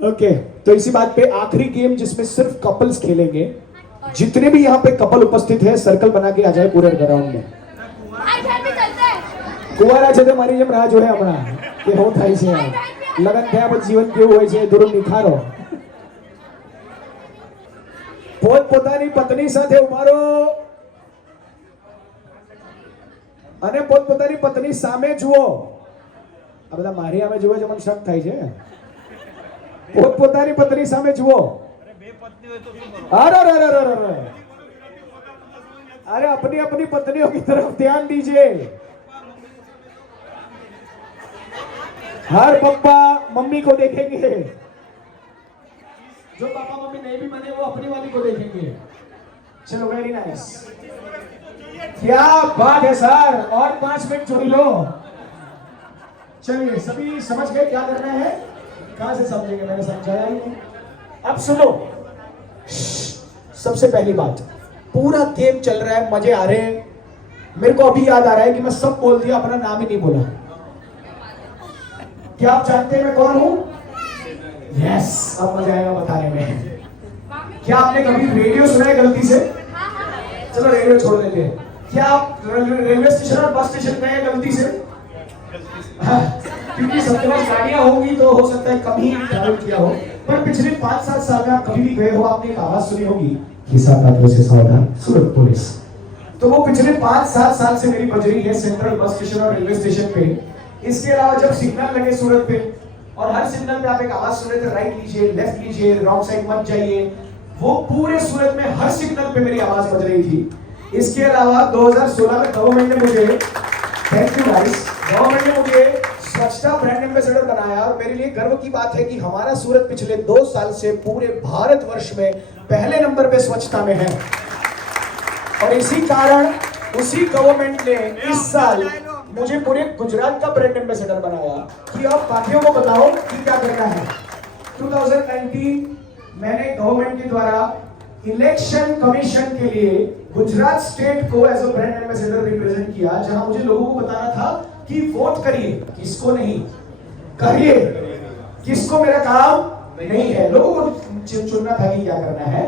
ओके तो इसी बात पे आखिरी गेम जिसमें सिर्फ कपल्स खेलेंगे। जितने भी यहाँ पे कपल उपस्थित है सर्कल बना के आ जाए पूरे ग्राउंड में। कुंवारा છે મારી જેમ રાહ જોહે હમણાં કે હું થાય છે, લગન થયા પછી જીવન કેવું હોય છે દૂર નિખારો। પોતપોતાની પત્ની સાથે ઉભારો અને પોતપોતાની પત્ની સામે જુઓ। આ બધા મારી સામે જુએ છે મને શક થાય છે। પોતપોતાની પત્ની સામે જુઓ। अरे अरे अरे अरे अरे अपनी अपनी पत्नियों की तरफ ध्यान दीजिए। हर पापा मम्मी को देखेंगे, जो पापा मम्मी नहीं भी बने वो अपनी वाली को देखेंगे। चलो वेरी नाइस, क्या बात है सर, और 5 मिनट छोड़ लो। चलिए सभी समझ गए क्या करना है? कहां से समझेंगे, मैंने समझाया ही नहीं। अब सुनो, सबसे पहली बात, पूरा गेम चल रहा है, मजे आ रहे हैं। मेरे को अभी याद आ रहा है कि मैं सब बोल दिया, अपना नाम ही नहीं बोला। क्या आप जानते हैं मैं कौन हूं? यस, अब मजा आएगा बताने में। क्या आपने कभी रेडियो सुना है गलती से? चलो रेडियो छोड़ देते हैं। क्या आप रेलवे स्टेशन और बस स्टेशन गए गलती से? क्योंकि सबके पास गाड़ियां होंगी तो हो सकता है कभी ट्रैवल किया हो, पर पिछले 5-7 साल में आप कभी भी गए हो, आपने एक आवाज सुनी होगी, हिसाब से सावधान सूरत पुलिस। तो वो पिछले 5-7 साल से मेरी बज रही है सेंट्रल बस स्टेशन और रेलवे स्टेशन पे। इसके अलावा जब सिग्नल लगे सूरत पे और हर सिग्नल पे आप एक आवाज सुन रहे थे, राइट लीजिए, लेफ्ट लीजिए, रॉन्ग साइड मत जाइए, वो पूरे सूरत में हर सिग्नल पे मेरी आवाज बज रही थी। इसके अलावा 2016 में गवर्नमेंट ने मुझे, थैंक यू गाइस, गवर्नमेंट ने मुझे स्वच्छता ब्रांड एम्बेसडर बनाया और मेरे लिए गर्व की बात है कि हमारा सूरत पिछले 2 साल से पूरे भारतवर्ष में पहले नंबर पे स्वच्छता में है। और इसी कारण उसी गवर्नमेंट ने इस साल मुझे पूरे गुजरात का ब्रांड एम्बेसडर बनाया कि अब बाकियों को बताओ कि क्या करना है। 2019 मैंने गवर्नमेंट के द्वारा इलेक्शन कमीशन के लिए गुजरात स्टेट को as a brand ambassador represent किया, जहां मुझे लोगों को बताना था कि वोट करिए, किसको नहीं करिए, किसको मेरा काम नहीं है, लोगों को चुनना था कि क्या करना है।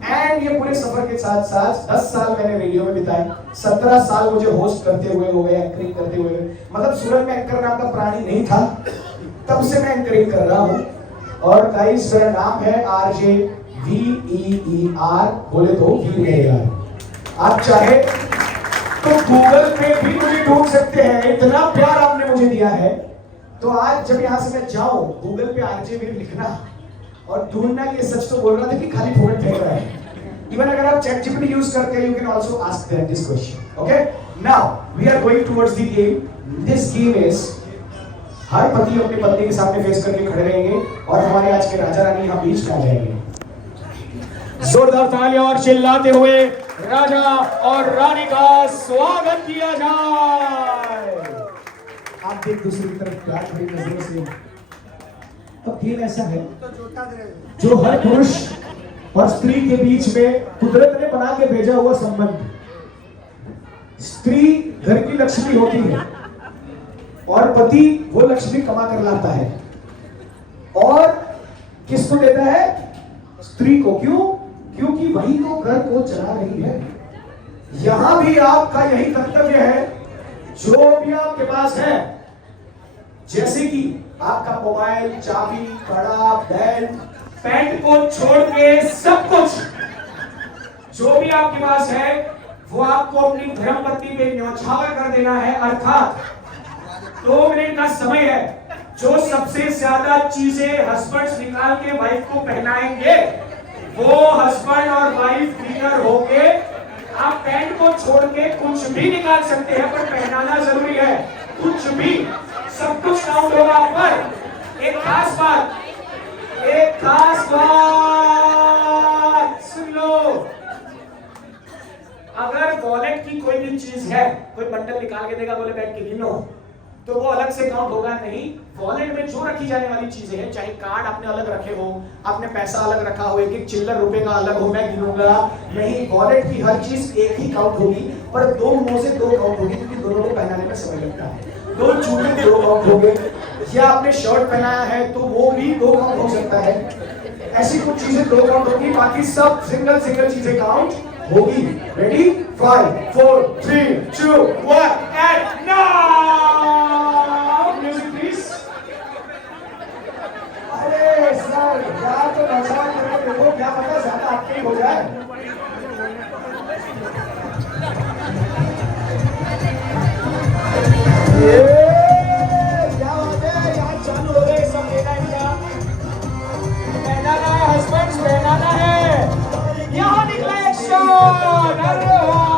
एंड ये पूरे सफर के साथ साथ 10 साल मैंने रेडियो में बिताए, 17 साल मुझे होस्ट करते हुए हो गए, एंकरिंग करते हुए, मतलब सूरत में एंकर नाम का प्राणी नहीं था, तब से मैं एंकरिंग कर रहा हूँ। और गाइस मेरा नाम है आरजे VEER, बोले तो वीर रहेगा। आप चाहे तो गूगल पे भी मुझे ढूंढ सकते हैं, इतना प्यार आपने मुझे दिया है। तो आज जब यहाँ से मैं जाऊं, गूगल पे आरजे वीर लिखना और ढूंढना, ये सच तो बोल रहा था कि खाली फोन फेंक रहा है। इवन अगर आप चैट जीपीटी यूज करते हैं, you can also ask them this question. Okay, now we are going towards the game. This game is, हर पति अपनी पत्नी के सामने फेस करके खड़े रहेंगे और हमारे आज के राजा रानी यहाँ बीच में आ जाएंगे। जोरदार तालियां और चिल्लाते हुए राजा और रानी का स्वागत किया जाए। आप एक दूसरे की तरफ प्यार भरी नजरों से। अब गेम ऐसा है जो हर पुरुष और स्त्री के बीच में कुदरत ने बना के भेजा हुआ संबंध। स्त्री घर की लक्ष्मी होती है और पति वो लक्ष्मी कमा कर लाता है और किसको देता है? स्त्री को। क्यों? क्योंकि वही तो घर को चला रही है। यहां भी आपका यही कर्तव्य है, जो भी आपके पास है, जैसे कि आपका मोबाइल, चाबी, कड़ा, बैल, पैंट को छोड़ के सब कुछ जो भी आपके पास है वो आपको अपनी धर्मपत्नी पे न्यौछावर कर देना है। अर्थात 2 मिनट का समय है, जो सबसे ज्यादा चीजें हस्बैंड्स निकाल के वाइफ को पहनाएंगे वो हस्बैंड और वाइफ विनर होंगे। आप पैंट को छोड़ के कुछ भी निकाल सकते हैं, पर पहनाना जरूरी है। कुछ भी, सब कुछ काउंट होगा आप पर। एक खास बात सुन लो, अगर वॉलेट की कोई भी चीज है, कोई बंडल निकाल के देगा, बोले बैठ के गिनो, तो वो अलग से काउंट होगा नहीं। वॉलेट में जो रखी जाने वाली चीजें हैं, चाहे कार्ड आपने अलग रखे हो, आपने पैसा अलग रखा हो, एक एक चिल्लर रुपए का अलग हो, मैं गिनूंगा नहीं। वॉलेट की हर चीज एक ही काउंट होगी, पर 2 मुंह से 2 काउंट होगी, क्योंकि दोनों को पहनाने में समय लगता है। 2 जूते 2 काउंट हो गए, या आपने शर्ट पहनाया है तो वो भी 2 काउंट हो सकता है। ऐसी कुछ चीजें 2 काउंट होगी, बाकी सब सिंगल चीजें काउंट होगी। Ready? 5 4 3 2 1 and now music please. अरे सर यार, तो मजाक कर रहे हो, क्या पता ज्यादा आपके हो जाए। क्या बात है, यहाँ चालू हो गए सब लेना इनका। पहनाना है हस्बैंड्स, पहनाना है। यहाँ निकला एक शॉट। अरे वाह,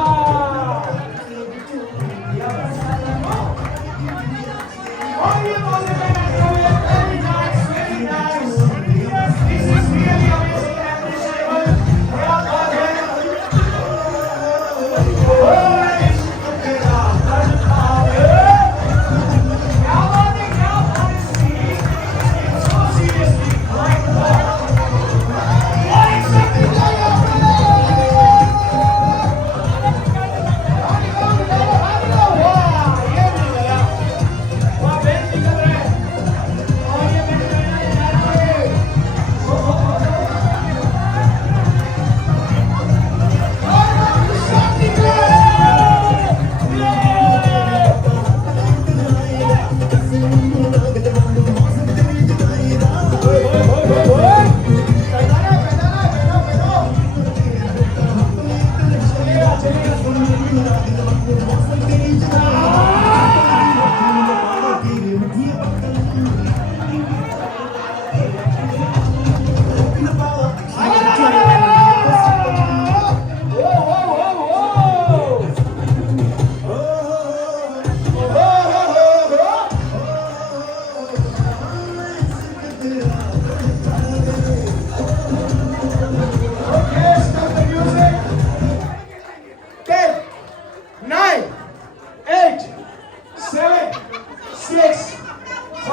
और ये बॉल से पहनाते हुए very nice, very nice. This is really amazing appreciable. क्या बात है।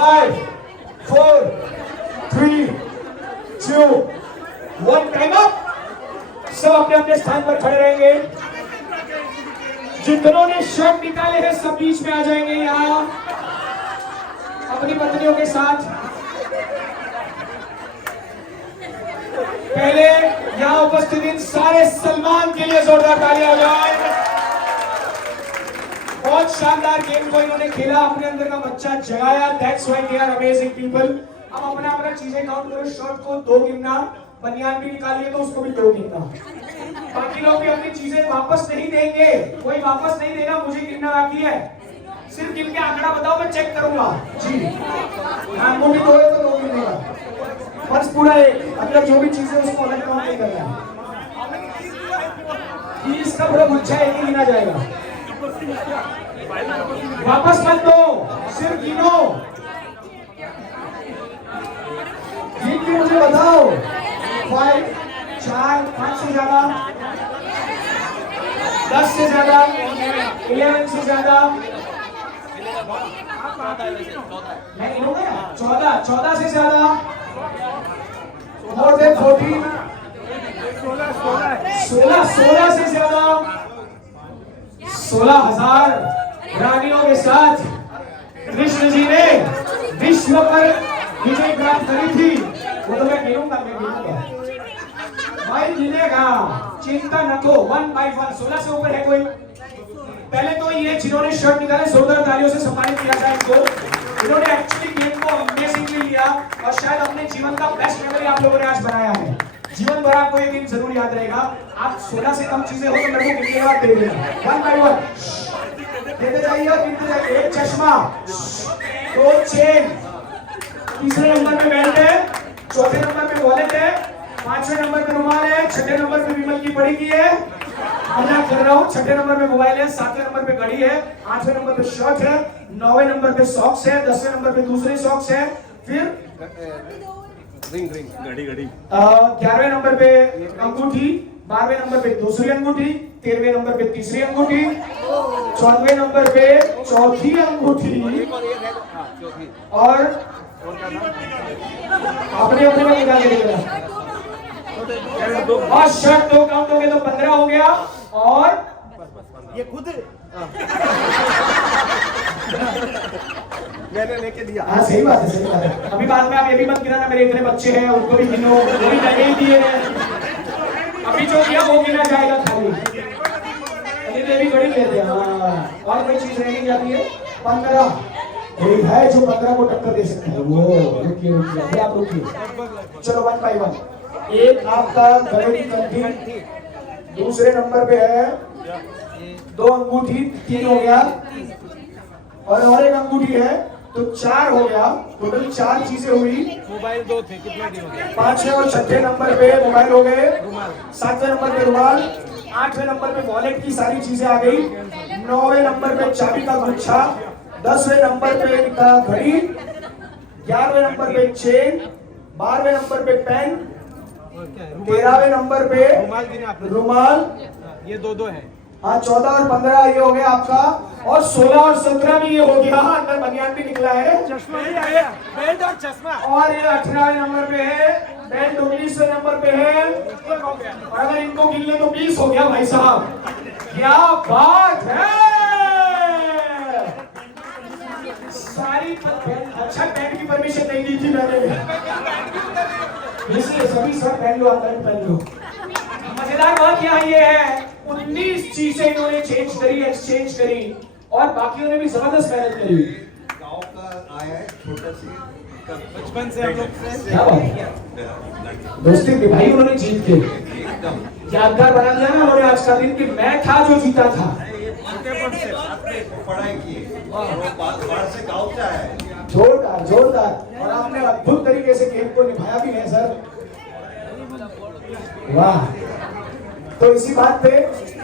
5 4 3 2 1 टाइम अप। सब अपने अपने स्थान पर खड़े रहेंगे। जितनों ने शर्ट निकाले हैं सब बीच में आ जाएंगे यहाँ अपनी पत्नियों के साथ। पहले यहाँ उपस्थित इन सारे सलमान के लिए जोरदार तालियां हो जाए। बहुत शानदार गेम को इन्होंने खेला, अपने अंदर का बच्चा जगाया। That's why they are amazing people. अब अपना अपना चीजें काउंट करो। शर्ट को 2 गिनना, बनियान भी निकालिए तो उसको भी 2 गिनना। बाकी लोग भी अपनी चीजें वापस नहीं देंगे, कोई वापस नहीं देगा, मुझे गिनना बाकी है। सिर्फ गिन के आंकड़ा बताओ, मैं चेक करूंगा जी। हाँ, वो भी 2 है तो 2 गिनेगा। बस पूरा मतलब जो भी चीजें उसको अलग काउंट नहीं करना है। इसका पूरा गुच्छा एक ही गिना जाएगा। वापस मत दो, सिर्फ गिनो। गिन के मुझे बताओ। 5 4 5 से ज्यादा, 10 से ज्यादा, 11 से ज्यादा, मैं गिनूंगा 14 से ज्यादा, मोर देन 14, 16 से ज्यादा, 16,000 रानियों के साथ कृष्ण जी ने विश्व पर विजय प्राप्त करी थी। वो तो मैं गिनूंगा भाई, गिनेगा, चिंता न को। 1 by 1 16 से ऊपर है कोई? पहले तो ये जिन्होंने शर्ट निकाले जोरदार तालियों से सम्मानित किया जाए इनको। इन्होंने एक्चुअली गेम को अमेजिंगली लिया और शायद अपने जीवन का बेस्ट मेमोरी आप लोगों ने आज बनाया है। जीवन भर आपको ये दिन जरूर याद रहेगा। आप 16 से कम चीजें हो तो मेरे को गिनने बाद दे देना। 1 by 1 देते जाइए और गिनते जाइए। 1 चश्मा, 2 चेन, तीसरे नंबर पे बेल्ट है, चौथे नंबर पे वॉलेट है, 5वें नंबर पे रुमाल है, 6ठे नंबर पे विमल की पड़ी की है, मजाक कर रहा हूँ, 6ठे नंबर पे मोबाइल है, 7वें नंबर पे घड़ी है, 8वें नंबर पे शर्ट है, 9वें नंबर पे सॉक्स है, 10वें नंबर पे दूसरे सॉक्स है, फिर रिंग घड़ी 11वें नंबर पे अंगूठी, 12वें नंबर पे दूसरी अंगूठी, 13वें नंबर पे तीसरी अंगूठी, 14वें नंबर पे चौथी अंगूठी और अपने अपने में निकाल के और शर्ट 2 काउंट हो गए तो 15 हो गया। और ये खुद मैंने लेके दिया। हाँ सही बात है, सही बात है। अभी बाद में आप ये भी मत गिनाना मेरे इतने बच्चे हैं उनको भी गिनो, वो भी मैंने ही दिए हैं। अभी जो दिया वो गिना जाएगा खाली। ये भी घड़ी लेते हैं। हाँ, और कोई चीज रह जाती है। 15 एक है जो 15 को टक्कर दे सकता है। वो रुकिए रुकिए, अभी आप रुकिए। चलो 1 by 1। एक आपका घड़ी कंठी, दूसरे नंबर पे है 2 अंगूठी, 3 हो गया, और एक अंगूठी है तो 4 हो गया। टोटल 4 चीजें हुई। मोबाइल 2 थे, कितने दिन हो गए? 5वें और 6ठे नंबर पे मोबाइल हो गए, 7वें नंबर पे रुमाल, 8वें नंबर पे वॉलेट की सारी चीजें आ गई, 9वें नंबर पे चाबी का गुच्छा, 10वें नंबर पे इनका घड़ी, 11वें नंबर पे चेन, 12वें नंबर पे पेन, 13वें नंबर पे रुमाल, ये 2 है। हाँ 14 और 15 ये हो गया आपका, और 16 और 17 भी ये हो गया। अंदर बनियान भी निकला है, चश्मा भी आया, बेल्ट और चश्मा। और ये 18वें नंबर पे है, बेल्ट 19वें नंबर पे है, और अगर इनको गिन ले तो 20 हो गया भाई साहब। क्या बात है। सारी अच्छा पैंट की परमिशन नहीं दी थी मैंने, इसलिए सभी सर पहन लो, आता पहन लो। मजेदार बात यहाँ ये है 19 चीजें इन्होंने चेंज करी, एक्सचेंज करी, और बाकियों ने भी जबरदस्त मेहनत करी। गांव का आया है छोटा सी, बचपन से हम लोग क्या बात है। दोस्ती निभाई उन्होंने जीत के, यादगार बना दिया ना उन्होंने आज का दिन कि मैं था जो जीता था। पढ़ाई की बाहर से गाँव से आया है। जोरदार जोरदार, और आपने अद्भुत तरीके से गेम को निभाया भी है सर, वाह। तो इसी बात पे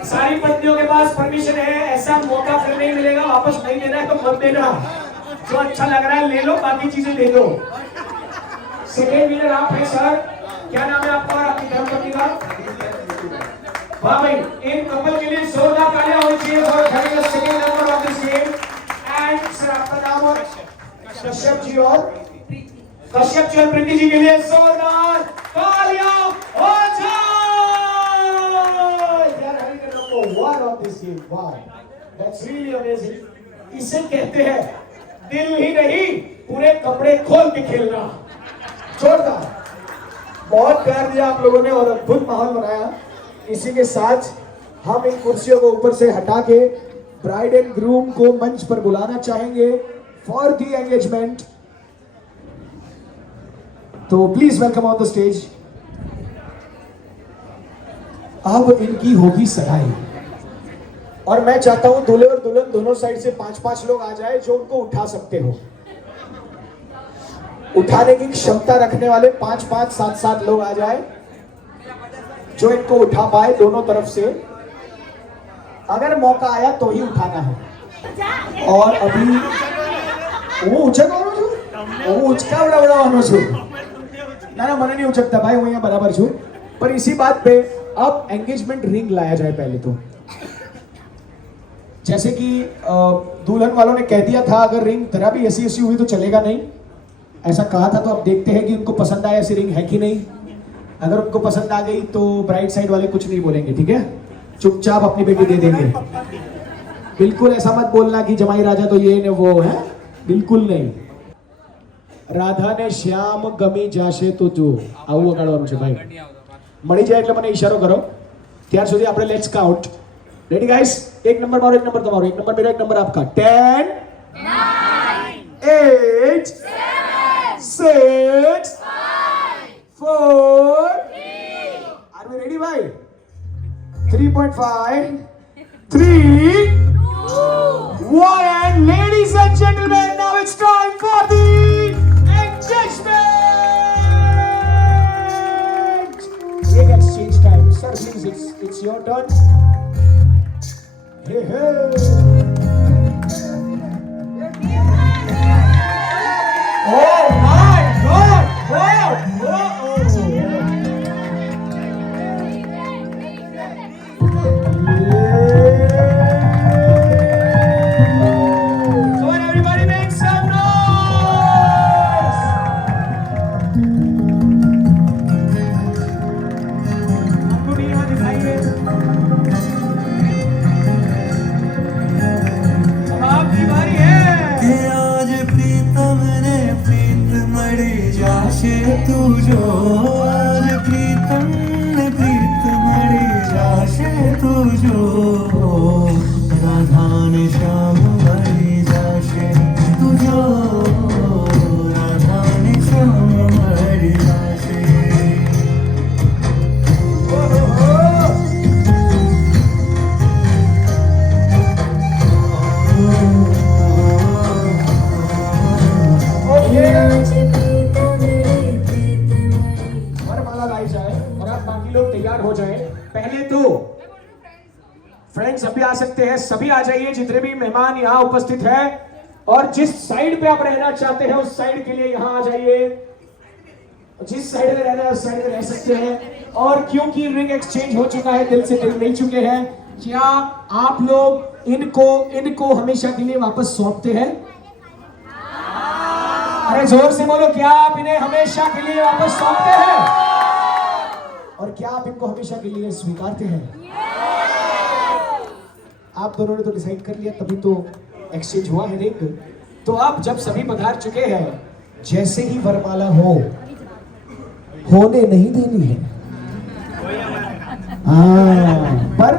सारी पत्नियों के पास परमिशन है, ऐसा मौका फिर नहीं मिलेगा, वापस नहीं देना है तो मत देना, जो अच्छा लग रहा है ले लो, बाकी चीजें दे दो। सेकेंड विनर आप हैं सर, क्या नाम है आपका और आपकी धर्मपत्नी का? वाह भाई, इन कपल के लिए जोरदार तालियां होनी चाहिए for having the second number of this game. And sir आपका नाम और कश्यप जी और प्रीति जी के लिए जोरदार तालियां हो जाए। यार Hari number 1 of this game, wow that's really amazing. इसे कहते हैं दिल ही नहीं पूरे कपड़े खोल के खेलना। जोरदार, बहुत प्यार दिया आप लोगों ने और अद्भुत माहौल बनाया। इसी के साथ हम इन कुर्सियों को ऊपर से हटा के ब्राइड एंड ग्रूम को मंच पर बुलाना चाहेंगे फॉर द एंगेजमेंट। तो please welcome on the stage. अब इनकी होगी सगाई और मैं चाहता हूं दूल्हे और दुल्हन दोनों साइड से 5-5 लोग आ जाए जो उनको उठा सकते हो। उठाने की क्षमता रखने वाले 5-5, 7-7 लोग आ जाए जो इनको उठा पाए दोनों तरफ से। अगर मौका आया तो ही उठाना है। और अभी वो उचका उड़ा ना मैंने नहीं उचकता भाई, वो यहाँ बराबर छू। पर इसी बात पे अब एंगेजमेंट रिंग लाया जाए पहले तो। जैसे कि दुल्हन वालों ने कह दिया था अगर रिंग तरह भी ऐसी ऐसी हुई तो चलेगा नहीं, ऐसा कहा था। तो अब देखते हैं कि उनको पसंद आया ऐसी रिंग है कि नहीं। अगर उनको पसंद आ गई तो ब्राइड साइड वाले कुछ नहीं बोलेंगे, ठीक है, चुपचाप अपनी बेटी दे देंगे। बिल्कुल ऐसा मत बोलना कि जमाई राजा तो ये ने वो है, बिल्कुल नहीं। राधा ने श्याम गमी जाशे तो जो આવું વગાડવાનું છે ભાઈ, મળી જાય એટલે મને ઈશારો કરો। ત્યાર સુધી આપણે લેટ્સ કાઉન્ટ। Ready guys? એક નંબર મારો, એક નંબર તમારો, એક નંબર મેરો, એક નંબર आपका। 10 9 8 7 6 5 4 Are we ready भाई? 3.5 3 2 1 and ladies and gentlemen, now it's time for the engagement. Big exchange time. Sir, please, it's your turn. Hey, hey. Oh my God! Wow! Friends अभी आ सकते हैं, सभी आ जाइए जितने भी मेहमान यहाँ उपस्थित हैं। और जिस साइड पे आप रहना चाहते हैं उस साइड के लिए यहाँ आ जाइए। जिस साइड में रहना है उस साइड में रह सकते हैं। और क्योंकि रिंग एक्सचेंज हो चुका है, दिल से दिल मिल चुके हैं, क्या आप लोग इनको हमेशा के लिए वापस सौंपते हैं? अरे जोर से बोलो, क्या आप इन्हें हमेशा के लिए वापस सौंपते हैं? और क्या आप इनको हमेशा के लिए स्वीकारते हैं? आप दोनों ने तो डिसाइड कर लिया, तभी तो एक्सचेंज हुआ है रिंग। तो अब जब सभी पधार चुके हैं, जैसे ही वरमाला होने नहीं देनी है। पर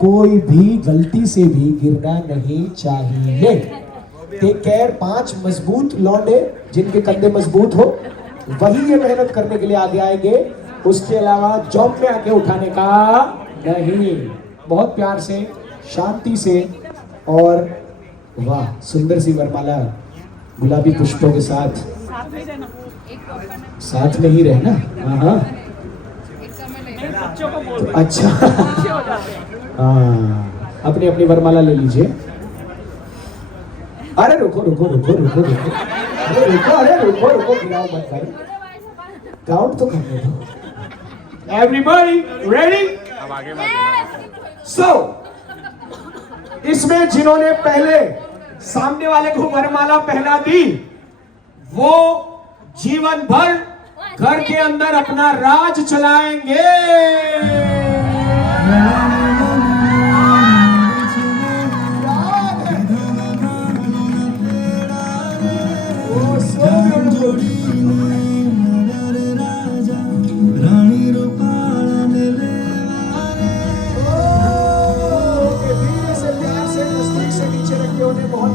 कोई भी गलती से भी गिरना नहीं चाहिए। Take care. 5 मजबूत लौंडे जिनके कंधे मजबूत हो वही ये मेहनत करने के लिए आगे आएंगे। उसके अलावा जॉब में आके उठाने का नहीं। बहुत प्यार से, शांति से। और वाह, सुंदर सी वरमाला गुलाबी पुष्पों के साथ में ही रहना। हाँ, अच्छा। हाँ, अपनी अपनी वरमाला ले लीजिए। अरे रुको, गिराओ मत भाई, काउंट तो करने दो। Everybody ready? सो इसमें जिन्होंने पहले सामने वाले को वरमाला पहना दी, वो जीवन भर घर के अंदर अपना राज चलाएंगे।